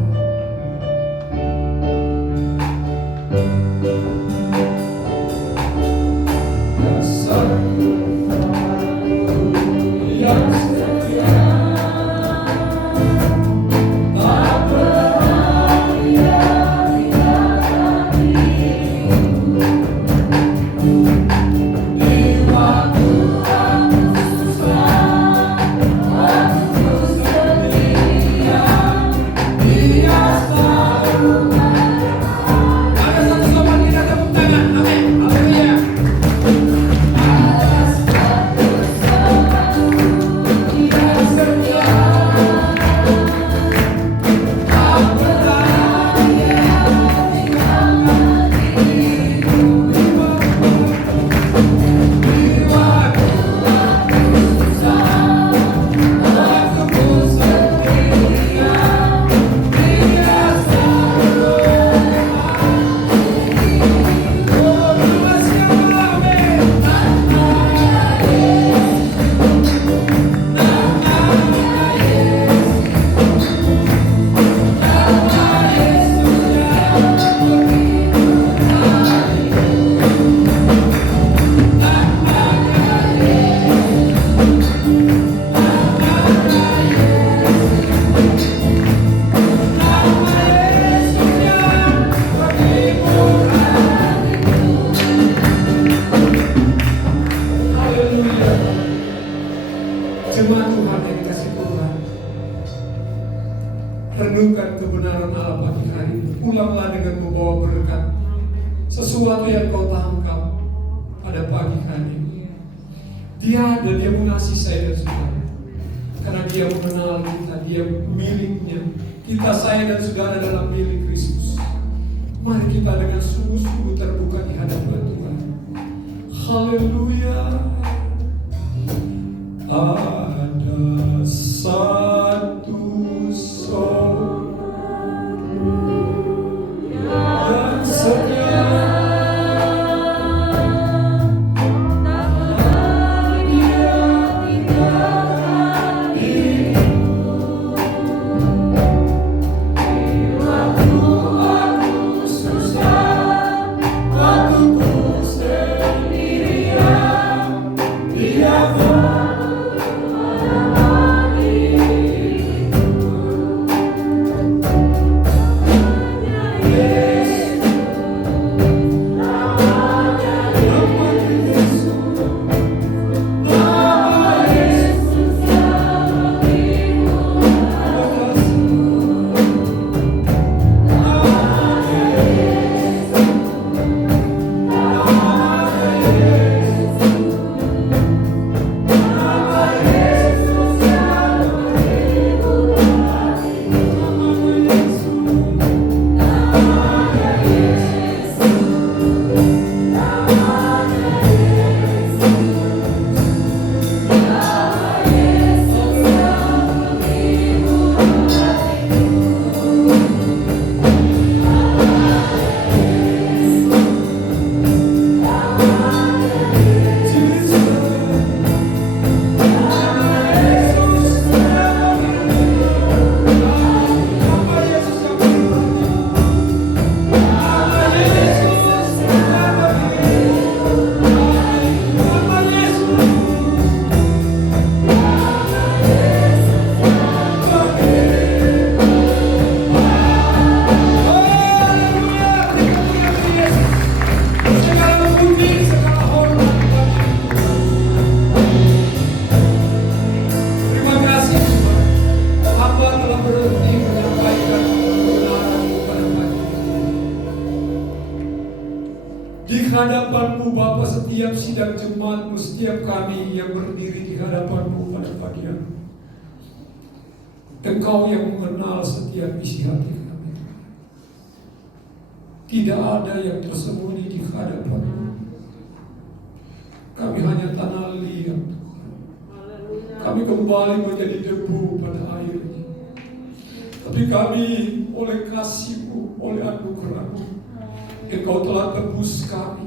Jemaat Tuhan yang dikasih Tuhan, renungkan kebenaran Allah pagi hari ini. Pulanglah dengan membawa berkat, sesuatu yang kau tangkap pada pagi hari ini. Dia ada, dia mengasihi saya dan saudara, karena dia mengenal kita, dia miliknya. Kita, saya dan saudara dalam milik Kristus. Mari kita dengan sungguh-sungguh terbuka di hadapan Tuhan. Haleluya. Ada satu soul yang setia, dia tinggalkan diriku di waktu aku susah, waktu ku sendirian, dia kepadamu Bapa setiap sidang jemaatmu, setiap kami yang berdiri di hadapanmu pada pagi hari. Engkau yang mengenal setiap isi hati kami. Tidak ada yang tersembunyi di hadapanmu. Kami hanya tanah liat, kami kembali menjadi debu pada airnya. Tapi kami oleh kasih-Mu, oleh anugerah-Mu, Engkau telah tebus kami,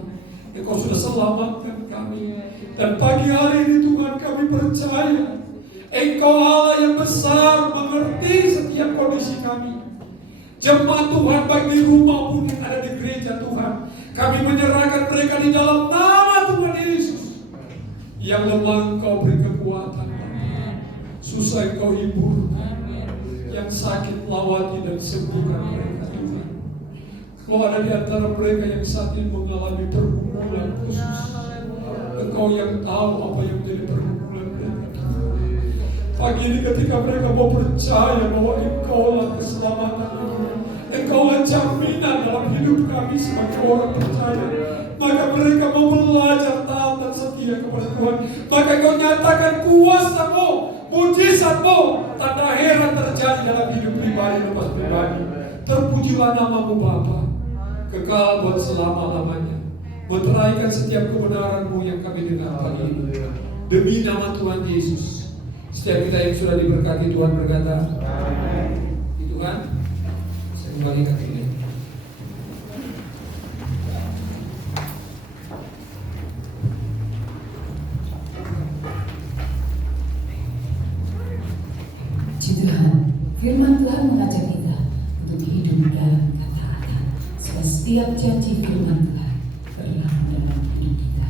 Engkau sudah selamatkan kami. Dan pagi hari ini Tuhan kami percaya Engkau Allah yang besar, mengerti setiap kondisi kami. Jemaat Tuhan baik di rumah pun yang ada di gereja Tuhan, kami menyerahkan mereka di dalam nama Tuhan Yesus. Yang lemah Engkau beri kekuatan, susah Engkau hibur, yang sakit lawati dan sembuhkan mereka Tuhan. Kalau ada di antara mereka yang saat ini mengalami pergumulan khusus, Engkau yang tahu apa yang menjadi pergumulan mereka. Pagi ini ketika mereka mau percaya bahwa Engkaulah keselamatan hidup, Engkaulah jaminan dalam hidup kami sebagai orang percaya, maka mereka mau belajar taat dan setia kepada Tuhan. Maka Engkau nyatakan kuasa-Mu, mujizat-Mu, tanda heran terjadi dalam hidup pribadi lepas pribadi. Terpujilah nama-Mu Bapa, kekal buat selama-lamanya. Meteraikan setiap kebenaran-Mu yang kami dengar pagi ini. Demi nama Tuhan Yesus, setiap kita yang sudah diberkati Tuhan berkata, amin. Tuhan, saya kembalikan ini. Tuhan, firman Tuhan mengajak kita untuk hidup dalam ketaatan. Sebab setiap janji firman Tuhan berlaku dalam hidup kita.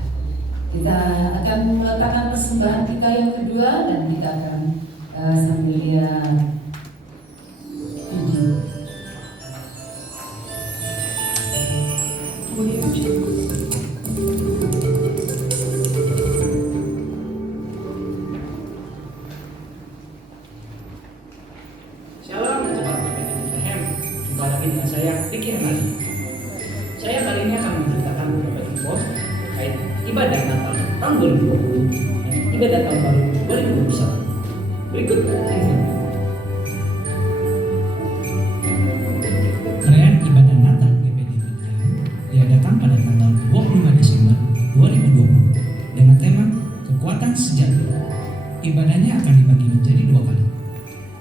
Kita akan meletakkan persembahan kita yang kedua dan kita akan sambil lihat video. Shalom, jemaat Bethlehem. Jumpa lagi dengan saya, Vicky Hamadi. Saya kali ini akan menceritakan beberapa info terkait ibadah Natal tahun 2020 dan ibadah tahun baru 2021. Berikut info. Perayaan ibadah Natal GPD Bethlehem diadakan pada tanggal 25 Desember 2020 dengan tema Kekuatan Sejati. Ibadahnya akan dibagi menjadi dua kali.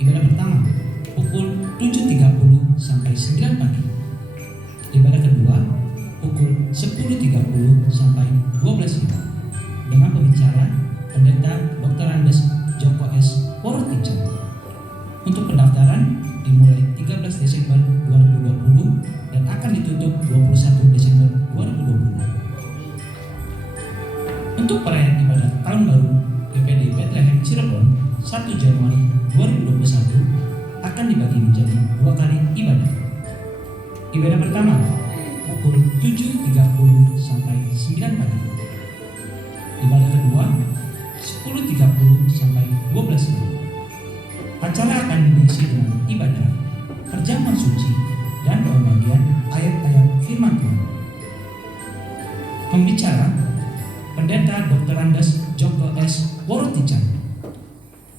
Ibadah pertama pukul 7.30 sampai 9 pagi. Ibadah kedua pukul 10.30 sampai 12 siang dengan pembicara Pendeta Dr. Andes Joko S. Porotican. Untuk pendaftaran dimulai 13 Desember 2020 dan akan ditutup 21 Desember 2020. Untuk perayaan ibadah tahun baru GPD Bethlehem Cirebon 1 Januari 2021 akan dibagi menjadi dua kali ibadah. Ibadah pertama pukul 7.30 sampai 9 pagi. Ibadah kedua 10.30 sampai 12 siang. Acara akan diisi dengan ibadah, perjamuan suci, dan pembagian ayat-ayat firman Tuhan. Pembicara Pendeta Dr. Andes Joko S. Porotican.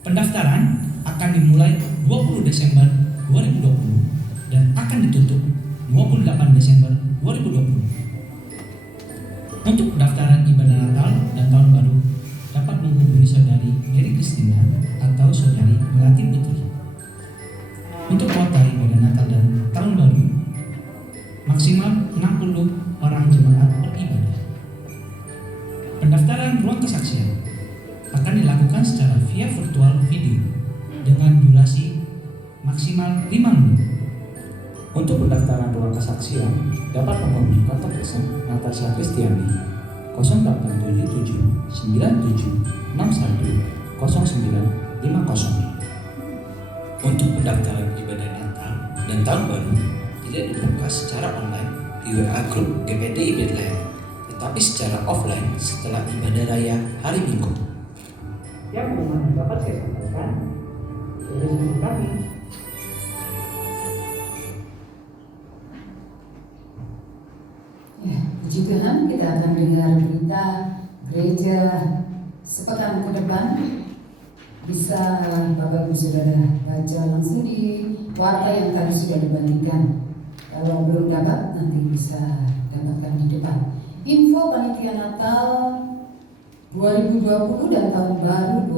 Pendaftaran akan dimulai 20 Desember 2020 dan akan ditutup 28 Desember 2020. Untuk pendaftaran ibadah Natal dan Tahun Baru dapat menghubungi Saudari Eri Kristina atau Saudari Melati Putri. Untuk kuota ibadah Natal dan Tahun Baru maksimal 60 orang jemaat per ibadah. Pendaftaran ruang kesaksian akan dilakukan secara via virtual video dengan durasi maksimal 5 menit. Untuk pendaftaran ruang kesaksian dapat menghubungi kontak person Natasha Kristiani 0877 97 61 0950. Untuk pendaftaran ibadah Natal dan Tahun Baru tidak dibuka secara online di WA Group GPD Bethlehem, tetapi secara offline setelah ibadah raya hari Minggu. Yang pengumuman dapat saya sampaikan dari sisi kami. Ya, puji Puji Tuhan, kita akan dengar berita gereja sepekan ke depan. Bisa Bapak Ibu Saudara baca langsung di warta yang tadi sudah dibagikan. Kalau belum dapat, nanti bisa dapatkan di depan. Info panitia Natal 2020 dan tahun baru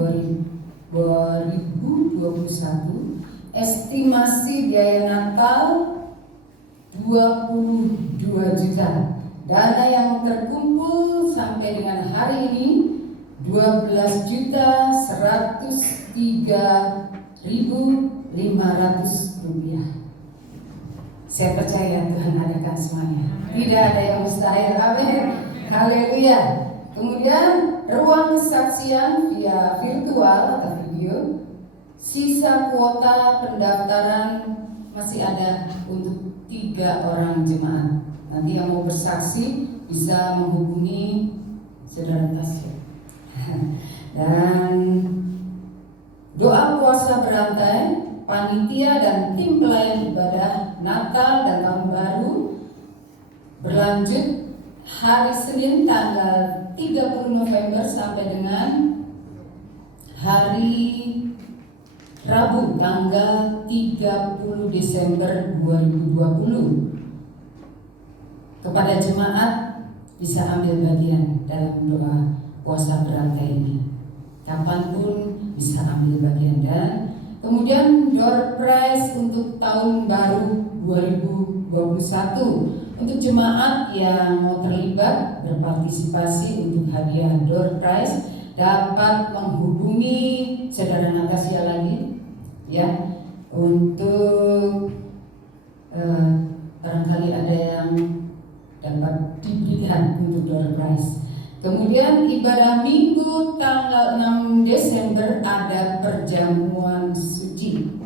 2021. Estimasi biaya Natal 22 juta. Dana yang terkumpul sampai dengan hari ini 12.103.500 rupiah. Saya percaya Tuhan adakan semuanya. Tidak ada yang mustahil. Amin. Haleluya. Kemudian ruang kesaksian via virtual atau video. Sisa kuota pendaftaran masih ada untuk 3 orang jemaat. Nanti yang mau bersaksi bisa menghubungi Saudara Tasya. Dan doa puasa berantai, panitia dan tim pelayan ibadah Natal dan Tahun Baru berlanjut hari Senin tanggal 30 November sampai dengan hari Rabu tanggal 30 Desember 2020. Kepada jemaat bisa ambil bagian dalam doa puasa berantai ini. Kapanpun bisa ambil bagian. Dan kemudian door prize untuk tahun baru 2021 untuk jemaat yang mau terlibat berpartisipasi untuk hadiah door prize dapat menghubungi Saudara Natasha lagi ya untuk barangkali ada yang dapat diberikan untuk door prize. Kemudian ibadah Minggu tanggal 6 Desember ada perjamuan suci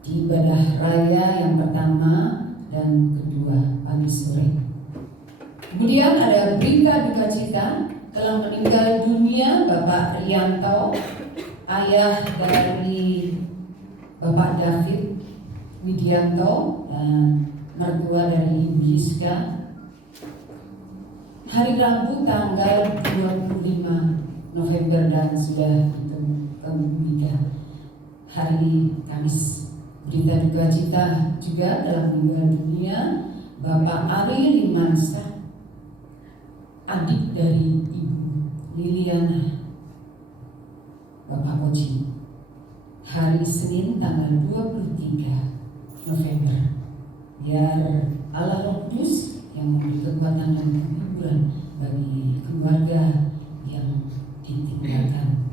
di ibadah raya yang pertama dan kedua pagi sore. Kemudian ada berita duka cita telah meninggal dunia Bapak Rianto, ayah dari Bapak David Widianto dan mertua dari Ibu Yiska. Hari Rabu tanggal 25 November dan sudah kemudian hari Kamis. Berita duka cita juga telah meninggal dunia Bapak Ari Limansyah, adik dari Ibu Liliana Bapak Koji. Hari Senin tanggal 23 November. Biar Allah Roh Kudus yang memberi kekuatan dan kehiburan bagi keluarga yang ditinggalkan.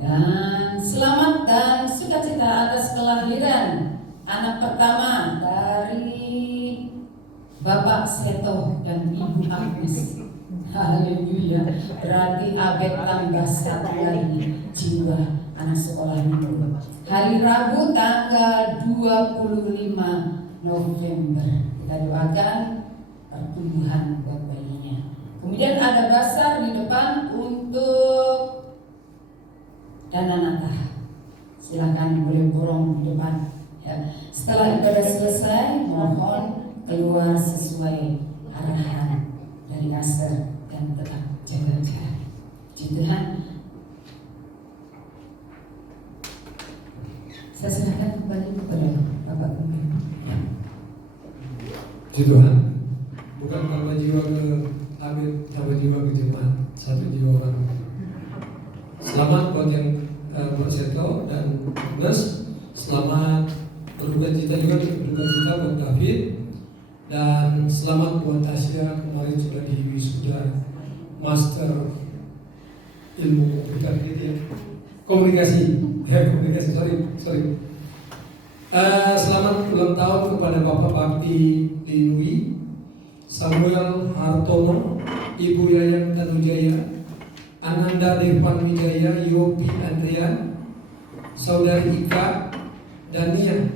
Dan selamat dan sukacita atas kelahiran anak pertama dari Bapak Seto dan Ibu Agnes. Haleluya. Berarti Abed tambah 1 lagi jiwa anak sekolah minggu. Hari Rabu tanggal 25 November. Kita doakan pertumbuhan buat bayinya. Kemudian ada basar di depan untuk dana Natal. Silakan boleh borong di depan. Ya. Setelah ibadah selesai, mohon keluar sesuai arahan dari Aser dan tetap jaga jarak. Puji Tuhan. Saya serahkan kembali kepada Bapak Gubernur. Puji Tuhan. Bukan tambah jiwa ke Abid, tambah jiwa ke jemaat, 1 jiwa orang. Selamat buat yang buat Seto dan Agnes. Selamat berduka cita juga, berduka cita buat David. Dan selamat buat Tasya, kemarin sudah diwisuda Master Ilmu Komunikasi. Sorry. Selamat ulang tahun kepada Bapak Bakti Linui, Samuel Hartono, Ibu Yayang Tanujaya, Ananda Devan Wijaya, Yopi Andrian, Saudari Ika, Dania,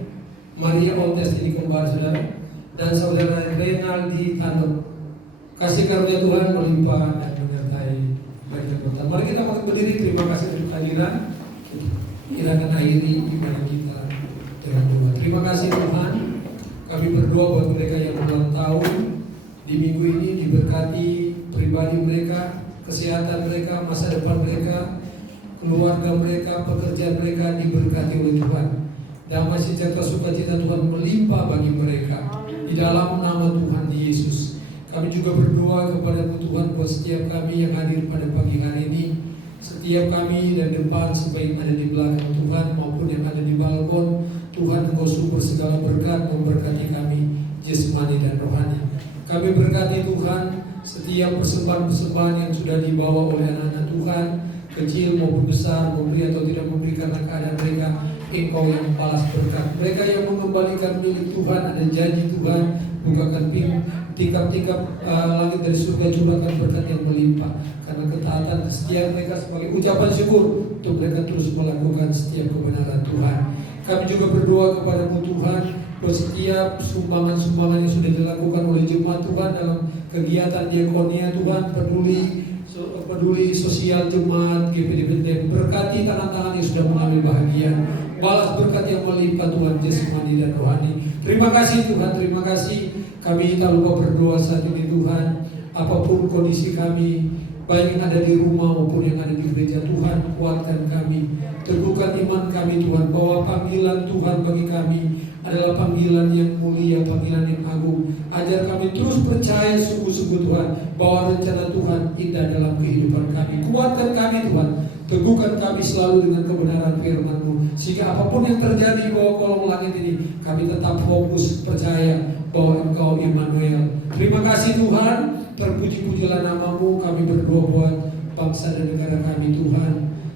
Maria Ontes ini kembar saudara, dan Saudara Renaldi Tando. Kasih karunia Tuhan melimpah dan menyertai bagi kita. Mari kita berdiri, terima kasih untuk hadiran. Kita akan akhiri ibadah kita dengan doa. Terima kasih Tuhan. Kami berdoa buat mereka yang ulang tahun. Di minggu ini diberkati pribadi mereka, kesehatan mereka, masa depan mereka, keluarga mereka, pekerjaan mereka diberkati oleh Tuhan. Damai sejahtera sukacita Tuhan melimpah bagi mereka. Di dalam nama Tuhan Yesus. Kami juga berdoa kepada Tuhan buat setiap kami yang hadir pada pagi hari ini. Setiap kami dan depan sebaik ada di belakang Tuhan maupun yang ada di balkon. Tuhan Engkau sumber segala berkat memberkati kami jasmani dan rohani. Kami berkati Tuhan setiap persembahan-persembahan yang sudah dibawa oleh anak-anak Tuhan, kecil maupun besar, memberi atau tidak memberi karena keadaan mereka, Engkau yang membalas berkat. Mereka yang mengembalikan milik Tuhan, ada janji Tuhan, bukakan tingkap-tingkap langit dari surga, curahkan berkat yang melimpah. Karena ketaatan kesetiaan mereka sebagai ucapan syukur untuk mereka terus melakukan setiap kebenaran Tuhan. Kami juga berdoa kepada-Mu Tuhan, buat setiap sumbangan-sumbangan yang sudah dilakukan oleh jemaat Tuhan dalam kegiatan diakonia Tuhan, peduli sosial jemaat GPD berkati tangan-tangan yang sudah mengambil bahagian, balas berkat yang melimpah Tuhan jasmani dan rohani. Terima kasih Tuhan, terima kasih. Kami tak lupa berdoa saat ini Tuhan, apapun kondisi kami, baik yang ada di rumah maupun yang ada di gereja, Tuhan kuatkan kami, teguhkan iman kami Tuhan, bahwa panggilan Tuhan bagi kami adalah panggilan yang mulia, panggilan yang agung. Ajar kami terus percaya sungguh-sungguh Tuhan, bahwa rencana Tuhan indah dalam kehidupan kami. Kuatkan kami Tuhan, teguhkan kami selalu dengan kebenaran firman-Mu, sehingga apapun yang terjadi di bawah kolong langit ini, kami tetap fokus percaya bahwa Engkau Immanuel. Terima kasih Tuhan, terpuji-pujilah nama-Mu. Kami berdoa buat bangsa dan negara kami Tuhan.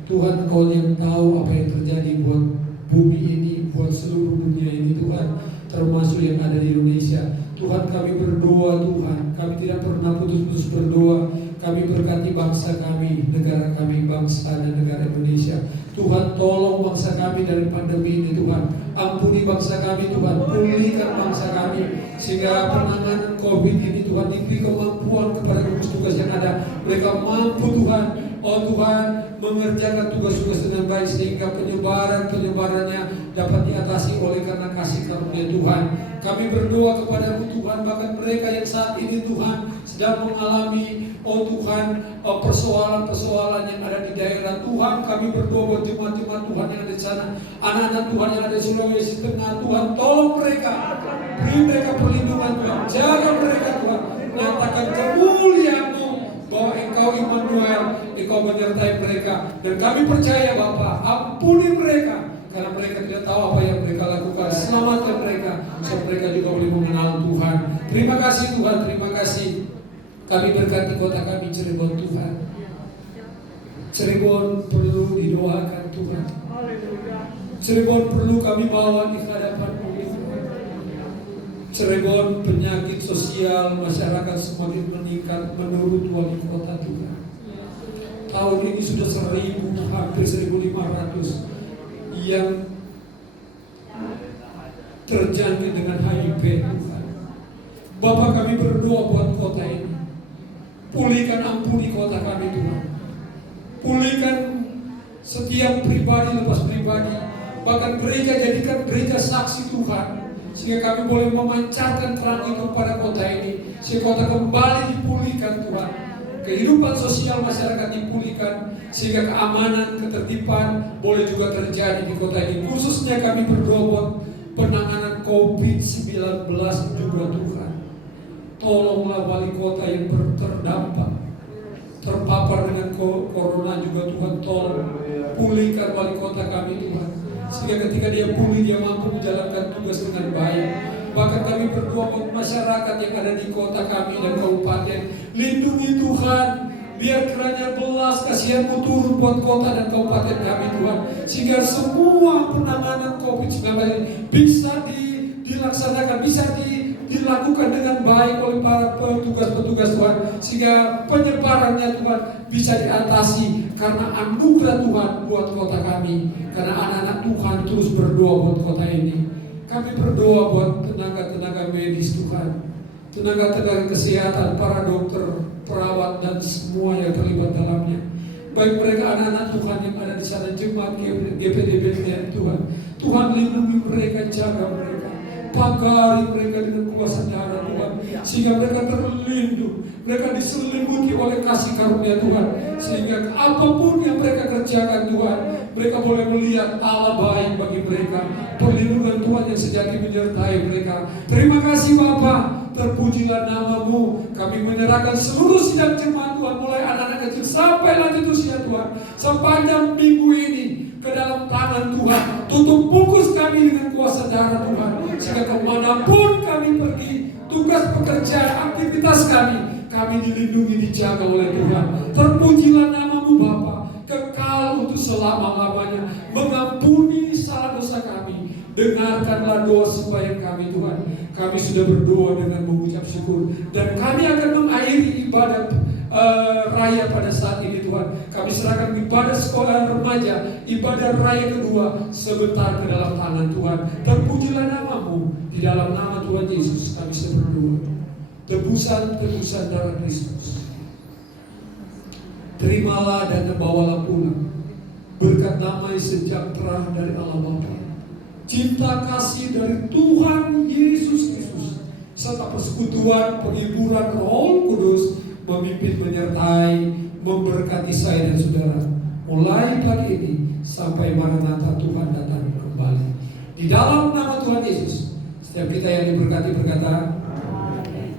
Tuhan Engkau yang tahu apa yang terjadi buat bumi ini, buat seluruh dunia ini Tuhan, termasuk yang ada di Indonesia. Tuhan kami berdoa Tuhan, kami tidak pernah putus-putus berdoa. Kami berkati bangsa kami, negara kami, bangsa dan negara Indonesia. Tuhan tolong bangsa kami dari pandemi ini Tuhan. Ampuni bangsa kami Tuhan, pulihkan bangsa kami, sehingga penanganan COVID ini Tuhan diberi kemampuan kepada gugus tugas yang ada. Mereka mampu Tuhan, oh Tuhan, mengerjakan tugas-tugas dengan baik, sehingga penyebarannya dapat diatasi oleh karena kasih karunia Tuhan. Kami berdoa kepada-Mu Tuhan, bahkan mereka yang saat ini Tuhan sedang mengalami, oh Tuhan, persoalan-persoalan yang ada di daerah Tuhan. Kami berdoa buat jemaat-jemaat Tuhan yang ada di sana, anak-anak Tuhan yang ada di Sulawesi Tengah. Tuhan tolong mereka, beri mereka perlindungan Tuhan, jaga mereka Tuhan, nyatakan kemuliaan-Mu, bahwa Engkau Immanuel, Engkau menyertai mereka. Dan kami percaya Bapa, ampuni mereka, karena mereka tidak tahu apa yang mereka lakukan. Selamatkan mereka, supaya mereka juga boleh mengenal Tuhan. Terima kasih Tuhan, terima kasih. Kami berkati kota kami Cirebon Tuhan. Cirebon perlu didoakan Tuhan. Cirebon perlu kami bawa di hadapan-Mu Tuhan. Cirebon penyakit sosial masyarakat semakin meningkat menurut wali kota Tuhan. Tahun ini sudah 1.000, hampir 1.500 yang terjangkit dengan HIV Tuhan. Bapak kami berdoa buat kota ini. Pulihkan, ampuni kota kami Tuhan. Pulihkan setiap pribadi lepas pribadi. Bahkan gereja, jadikan gereja saksi Tuhan, sehingga kami boleh memancarkan terang itu pada kota ini, sehingga kota kembali dipulihkan Tuhan. Kehidupan sosial masyarakat dipulihkan, sehingga keamanan, ketertiban boleh juga terjadi di kota ini. Khususnya kami berdoa buat penanganan COVID-19 juga Tuhan. Tolonglah wali kota yang terdampak, terpapar dengan corona juga Tuhan. Tolong pulihkan wali kota kami Tuhan, sehingga ketika dia pulih, dia mampu menjalankan tugas dengan baik. Bahkan kami berdoa buat masyarakat yang ada di kota kami dan kabupaten. Lindungi Tuhan, biar kiranya belas kasihan-Mu turun buat kota dan kabupaten kami Tuhan, sehingga semua penanganan COVID-19 bisa dilaksanakan, bisa dilakukan dengan baik oleh para petugas-petugas Tuhan, sehingga penyebarannya Tuhan bisa diatasi karena anugerah Tuhan buat kota kami. Karena anak-anak Tuhan terus berdoa buat kota ini. Kami berdoa buat tenaga-tenaga medis Tuhan, tenaga-tenaga kesehatan, para dokter, perawat, dan semua yang terlibat dalamnya. Baik mereka anak-anak Tuhan yang ada di sana, jemaat GPD Tuhan. Tuhan lindungi mereka, jaga mereka. Pagari mereka dengan kuasa darah Tuhan, sehingga mereka terlindung, mereka diselimuti oleh kasih karunia Tuhan, sehingga apapun yang mereka kerjakan Tuhan, mereka boleh melihat Allah baik bagi mereka. Perlindungan Tuhan yang sejati menyertai mereka. Terima kasih Bapa, terpujilah nama-Mu. Kami menyerahkan seluruh sidang jemaat Tuhan, mulai anak-anak kecil sampai lanjut usia Tuhan, sepanjang minggu ini ke dalam tangan Tuhan. Tutup bungkus kami dengan kuasa darah Tuhan, sehingga kemanapun kami pergi, tugas pekerjaan, aktivitas kami dilindungi, dijaga oleh Tuhan. Terpujilah nama-Mu Bapa, kekal untuk selama-lamanya. Mengampuni salah dosa kami, dengarkanlah doa sembahyang kami Tuhan. Kami sudah berdoa dengan mengucap syukur, dan kami akan mengakhiri ibadah raya pada saat ini Tuhan. Kami serahkan ibadah sekolah remaja, ibadah raya kedua sebentar ke dalam tangan Tuhan. Terpujilah nama-Mu, di dalam nama Tuhan Yesus kami sudah berdoa. Tebusan darah Kristus, terimalah dan bawalah pulang berkat damai sejahtera dari Allah Bapa, cinta kasih dari Tuhan Yesus Kristus, serta persekutuan penghiburan Roh Kudus memimpin, menyertai, memberkati saya dan saudara mulai pagi ini sampai Maranatha Tuhan datang kembali. Di dalam nama Tuhan Yesus, setiap kita yang diberkati berkata, Amin.